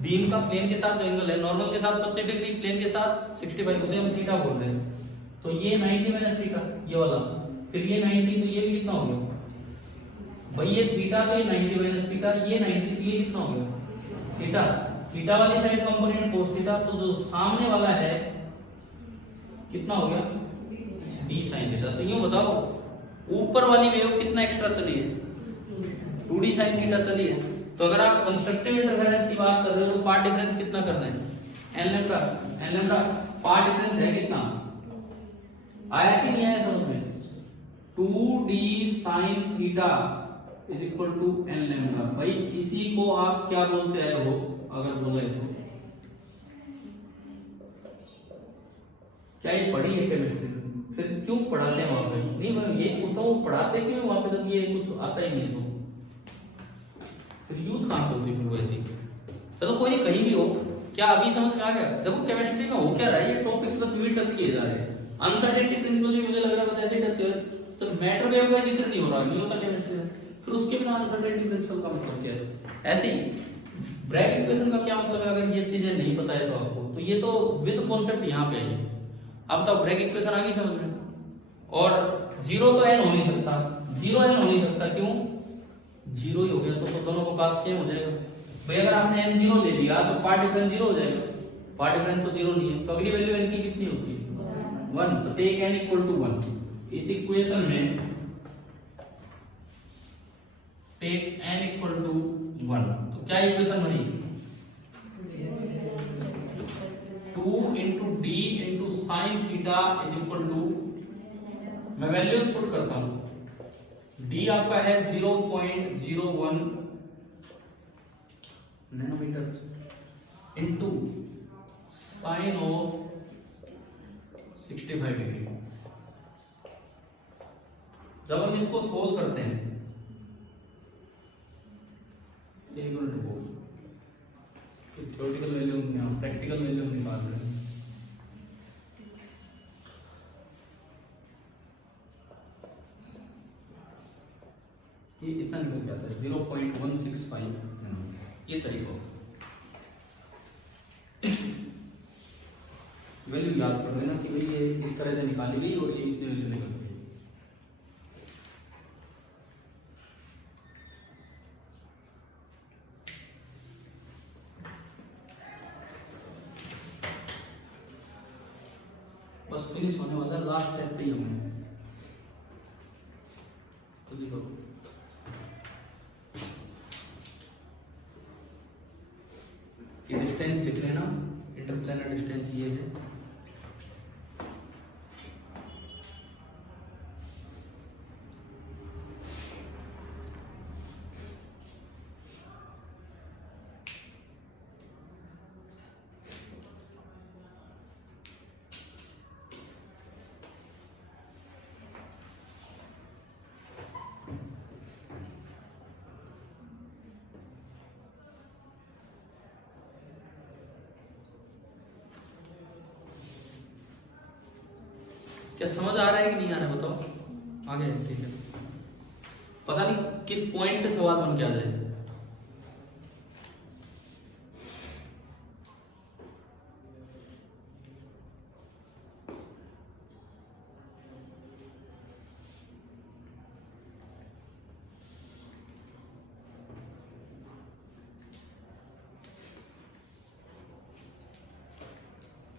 बीम का प्लेन के साथ एंगल है, नॉर्मल के साथ 25 डिग्री, प्लेन के साथ 65, उसे हम थीटा बोल रहे हैं। तो ये 90 माइनस थीटा ये वाला, फिर ये 90, तो ये भी कितना हो गया भाई? ये थीटा तो ये 90 माइनस थीटा, ये 90, तो ये कितना हो गया? थीटा। थीटा वाली साइड कंपोनेंट कोस थीटा, तो जो सामने वाला है कितना हो गया? D sine theta. तो यूं बताओ ऊपर वाली वेव कितना एक्स्ट्रा चली है? 2d साइन थीटा चली है। तो अगर आप कंस्ट्रक्टिव इंटरफेरेंस की बात कर रहे हो तो पार्ट डिफरेंस कितना करना है? N lambda. N lambda part difference है कितना? आया कि नहीं आया समझ में? 2d sine theta is equal to N lambda. भाई इसी को आप क्या बोलते हैं हो अगर बोले तो? क्या ये पढ़ी है केमिस्ट्री में? फिर क्यों पढ़ाते हैं वहां पे? नहीं मैं ये पूछता हूँ पढ़ाते क्यों वहां पे जब ये कुछ आता ही नहीं तो? फिर यूज कहां होती है फिर वैसे? चलो कोई नहीं, कहीं भी हो, क्या अभी समझ में आ गया? देखो केमिस्ट्री में हो क्या रहा है, ये टॉपिक्स बस वी टच किए जा रहे हैं। अनसर्टेनिटी प्रिंसिपल भी मुझे लग रहा है बस ऐसे टच है, तो मैटर वेव का जिक्र नहीं हो रहा, नहीं होता केमिस्ट्री में। फिर उसके बिना अनसर्टेनिटी प्रिंसिपल का मतलब क्या है? ऐसे ही ब्रैग इक्वेशन का क्या मतलब है अगर ये चीजें नहीं पता है तो आपको? तो ये तो विद कॉन्सेप्ट यहाँ पे है। अब तो ब्रैग इक्वेशन आ गई समझ में। और जीरो तो एन हो नहीं सकता, जीरो एन हो नहीं सकता, क्यों? जीरो ही हो गया तो दोनों का बात सेम हो जाएगा। भाई अगर आपने एन जीरो ले लिया तो पार्ट डिफरेंस जीरो हो जाएगा, पार्ट डिफरेंस तो जीरो नहीं है, तो अगली वैल्यू एन की कितनी होती है? 1। तो टेक एन इक्वल टू 1। इस इक्वेशन में टेक एन इक्वल टू 1, तो क्या इक्वेशन बनी? 2 into D into sine theta is equal to, मैं वैल्यूज पुट करता हूं, डी आपका है 0.01 nanometre into sine of 65 degree. जब हम इसको सोल्व करते हैं, थ्योरेटिकल वैल्यू प्रैक्टिकल वैल्यू निकाल रहे हैं, ये इतना निकल जाता है 0.165, ये तरीका वैल्यू याद कर लेना कि भाई ये इस तरह से निकाली गई और ये इतनी वैल्यू निकल गई। बस फिनिश होने वाला, लास्ट स्टेप पे ही हमने तो देखो ये डिस्टेंस लिख लेना, इंटरप्लेनर डिस्टेंस ये है, क्या समझ आ रहा है कि नहीं आ रहा है बताओ। आगे ठीक है, पता नहीं किस पॉइंट से सवाल बन के आ जाए।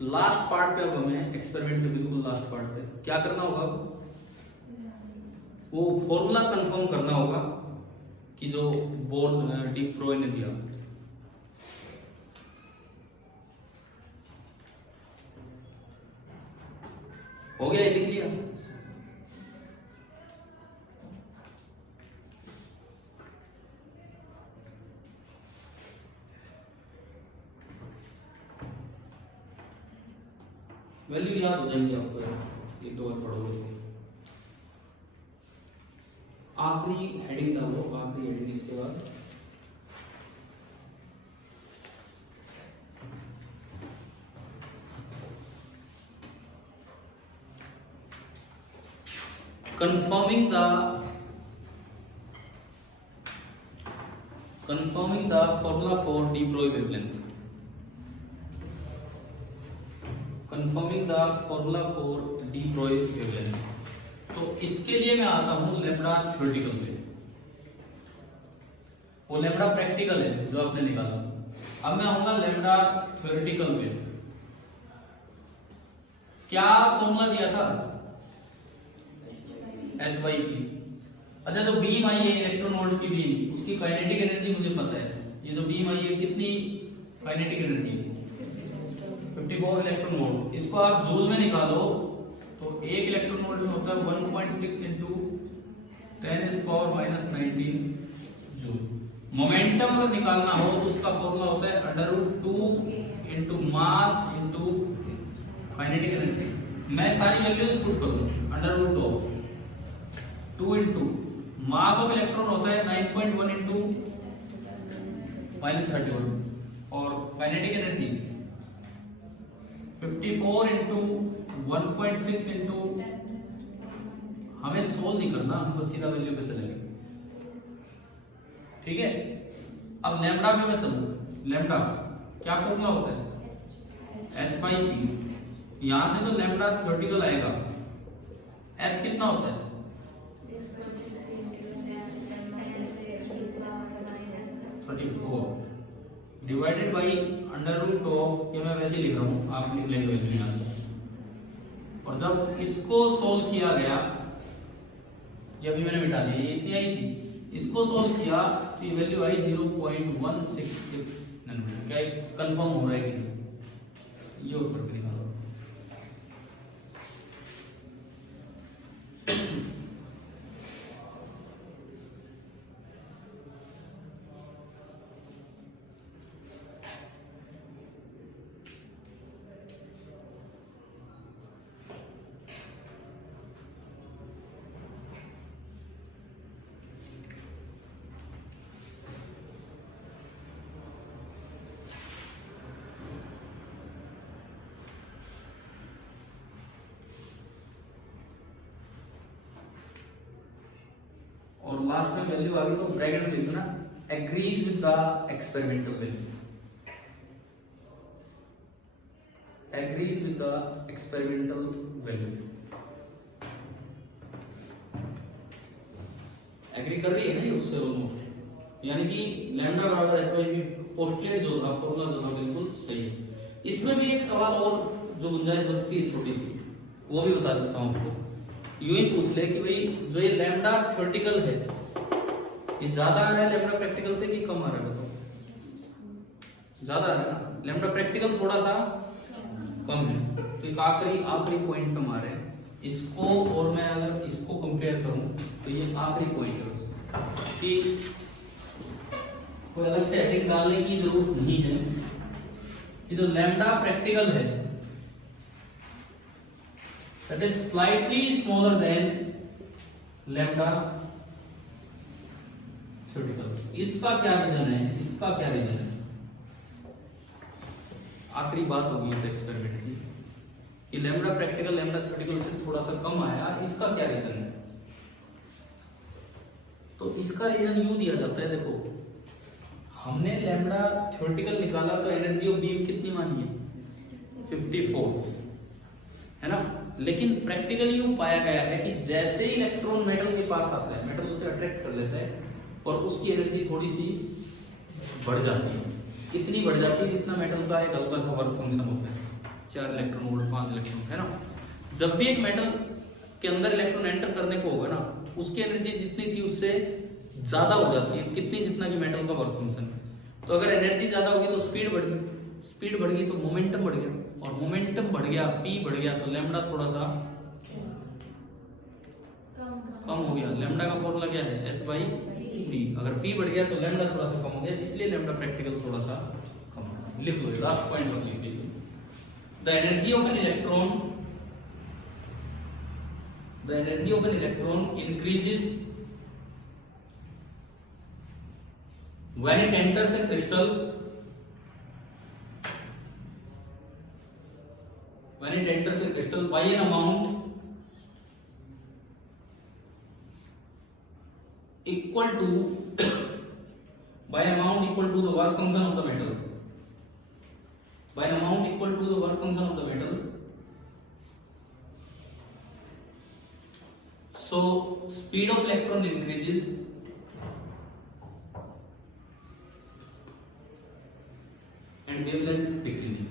लास्ट पार्ट पे अब हमें, एक्सपेरिमेंट के बिल्कुल लास्ट पार्ट पे क्या करना होगा, वो फॉर्मूला कंफर्म करना होगा कि जो बोर डी ब्रोई ने दिया। हो गया, ये लिख लिया। वैल्यू याद हो जाएंगे आपको, एक दो बार पढ़ोगे तो। आखिरी हेडिंग डालो, आखिरी हेडिंग इसके बाद confirming the formula for de Broglie wavelength. Confirming the formula for de Broglie wavelength. तो इसके लिए मैं आता हूं लेम्डा थ्योरेटिकल पे, वो लेम्डा प्रैक्टिकल है जो आपने निकाला। अब मैं आऊंगा लेम्डा थ्योरेटिकल पे। क्या फॉर्मूला दिया था? H by P. अच्छा, जो बीम आई है इलेक्ट्रॉन वोल्ट की बीम, उसकी काइनेटिक एनर्जी मुझे पता है। ये जो बीम आई है कितनी काइनेटिक एनर्जी है? 54 इलेक्ट्रॉन वोल्ट। इसको आप जूल में निकालो तो एक इलेक्ट्रॉन वोल्ट में होता है 1.6 इंटू 10⁻⁻19 जूल। मोमेंटम अगर निकालना हो तो उसका फॉर्मूला होता है √2 into mass into kinetic energy. मैं सारी वैल्यूज पुट करूं, √2 इंटू मास ऑफ इलेक्ट्रॉन होता है 9.1 इंटू -31 और काइनेटिक एनर्जी 54 इंटू 1.6 इंटू, हमें सोल्व नहीं करना, हम बस सीधा वैल्यू पे चलेंगे। ठीक है, अब लैम्डा पे मैं चलूं। लैम्डा क्या फॉर्मूला होता है? H by P. यहां से तो लैम्डा थ्योरेटिकल आएगा, एच कितना होता है? 34 डिवाइडेड बाई √2, ये मैं वैसे ही लिख रहा हूं, आप लिख लेंगे वैसे यहां से। और जब इसको सोल्व किया गया, ये अभी मैंने मिटा दी, ये इतनी आई थी, इसको सोल्व किया तो ये वैल्यू आई 0.166 नैनोमीटर। क्या कंफर्म हो रहा है कि नहीं? ये ऊपर निकालो। और लास्ट में वैल्यू आ गई तो ब्रैकेट में लिखना agrees with the experimental value, agrees with the experimental value. Agree कर रही है ना ये उससे ऑलमोस्ट, यानी कि लैम्डा बराबर एच बाई पी पोस्टुलेट जो था, फॉर्मूला जो था, बिल्कुल सही है। इसमें भी एक सवाल और जो गुंजाइश बचती है छोटी सी, वो भी बता देता हूं आपको। यूं ही पूछ ले कि भाई जो ये लैम्डा थ्योरेटिकल है, ये ज्यादा आ रहा है लैम्डा प्रैक्टिकल से कि कम आ रहा है? बताओ, ज्यादा आ रहा है ना? लैम्डा प्रैक्टिकल थोड़ा सा कम है, तो एक आखिरी पॉइंट पे मारे इसको, और मैं अगर इसको कंपेयर करूं तो ये आखिरी पॉइंट है कि कोई अलग से हेडिंग डालने की जरूरत नहीं है कि जो लैम्डा प्रैक्टिकल है that is slightly smaller than lambda theoretical। इसका क्या रीजन है? इसका क्या रीजन है? आखिरी बात होगी इस एक्सपेरिमेंट की कि लैम्डा प्रैक्टिकल लैम्डा थ्योरेटिकल से थोड़ा सा कम आया, इसका क्या रीजन है? तो इसका रीजन यूं दिया जाता है, देखो हमने लैम्डा थ्योरेटिकल निकाला तो एनर्जी ऑफ बीम कितनी मानी है? 54, है ना। लेकिन प्रैक्टिकली यूं पाया गया है कि जैसे ही इलेक्ट्रॉन मेटल के पास आता है, मेटल उसे अट्रैक्ट कर लेता है और उसकी एनर्जी थोड़ी सी बढ़ जाती है। कितनी बढ़ जाती है? जितना मेटल का एक हल्का सा वर्क फंक्शन होता है, 4 इलेक्ट्रॉन वोल्ट 5 इलेक्ट्रॉन, है ना। जब भी एक मेटल के अंदर इलेक्ट्रॉन एंटर करने को होगा ना, उसकी एनर्जी जितनी थी उससे ज्यादा हो जाती है। कितनी? जितना कि मेटल का वर्क फंक्शन है। तो अगर एनर्जी ज्यादा होगी तो स्पीड बढ़ गई, स्पीड बढ़ गई तो मोमेंटम बढ़ गया, और मोमेंटम बढ़ गया, पी बढ़ गया, तो लैम्डा थोड़ा सा कम हो गया। लैम्डा का फॉर्मूला क्या है? h/p। अगर p बढ़ गया तो लैम्डा थोड़ा सा कम हो गया, इसलिए लैम्डा प्रैक्टिकल थोड़ा सा कम। लिख लो, लास्ट पॉइंट लिख लीजिए। The energy of an electron increases when it enters a crystal by an amount equal to the work function of the metal, so speed of electron increases and wavelength decreases.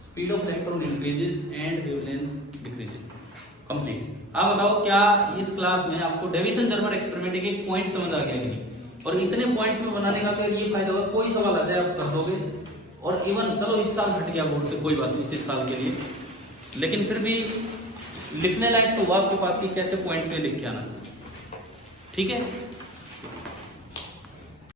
Speed of electron increases and wavelength decreases. Complete. आप बताओ क्या इस class में आपको deviation Germer experiment के point समझ आ गया कि नहीं? और इतने पॉइंट्स में बनाने का तो ये फायदा होगा, कोई सवाल आ जाए आप कर दोगे। और इवन चलो इस साल हट गया बोर्ड से, कोई बात नहीं इस साल के लिए, लेकिन फिर भी लिखने लायक तो आपके पास कि कैसे पॉइंट में लिख के आना, ठीक है।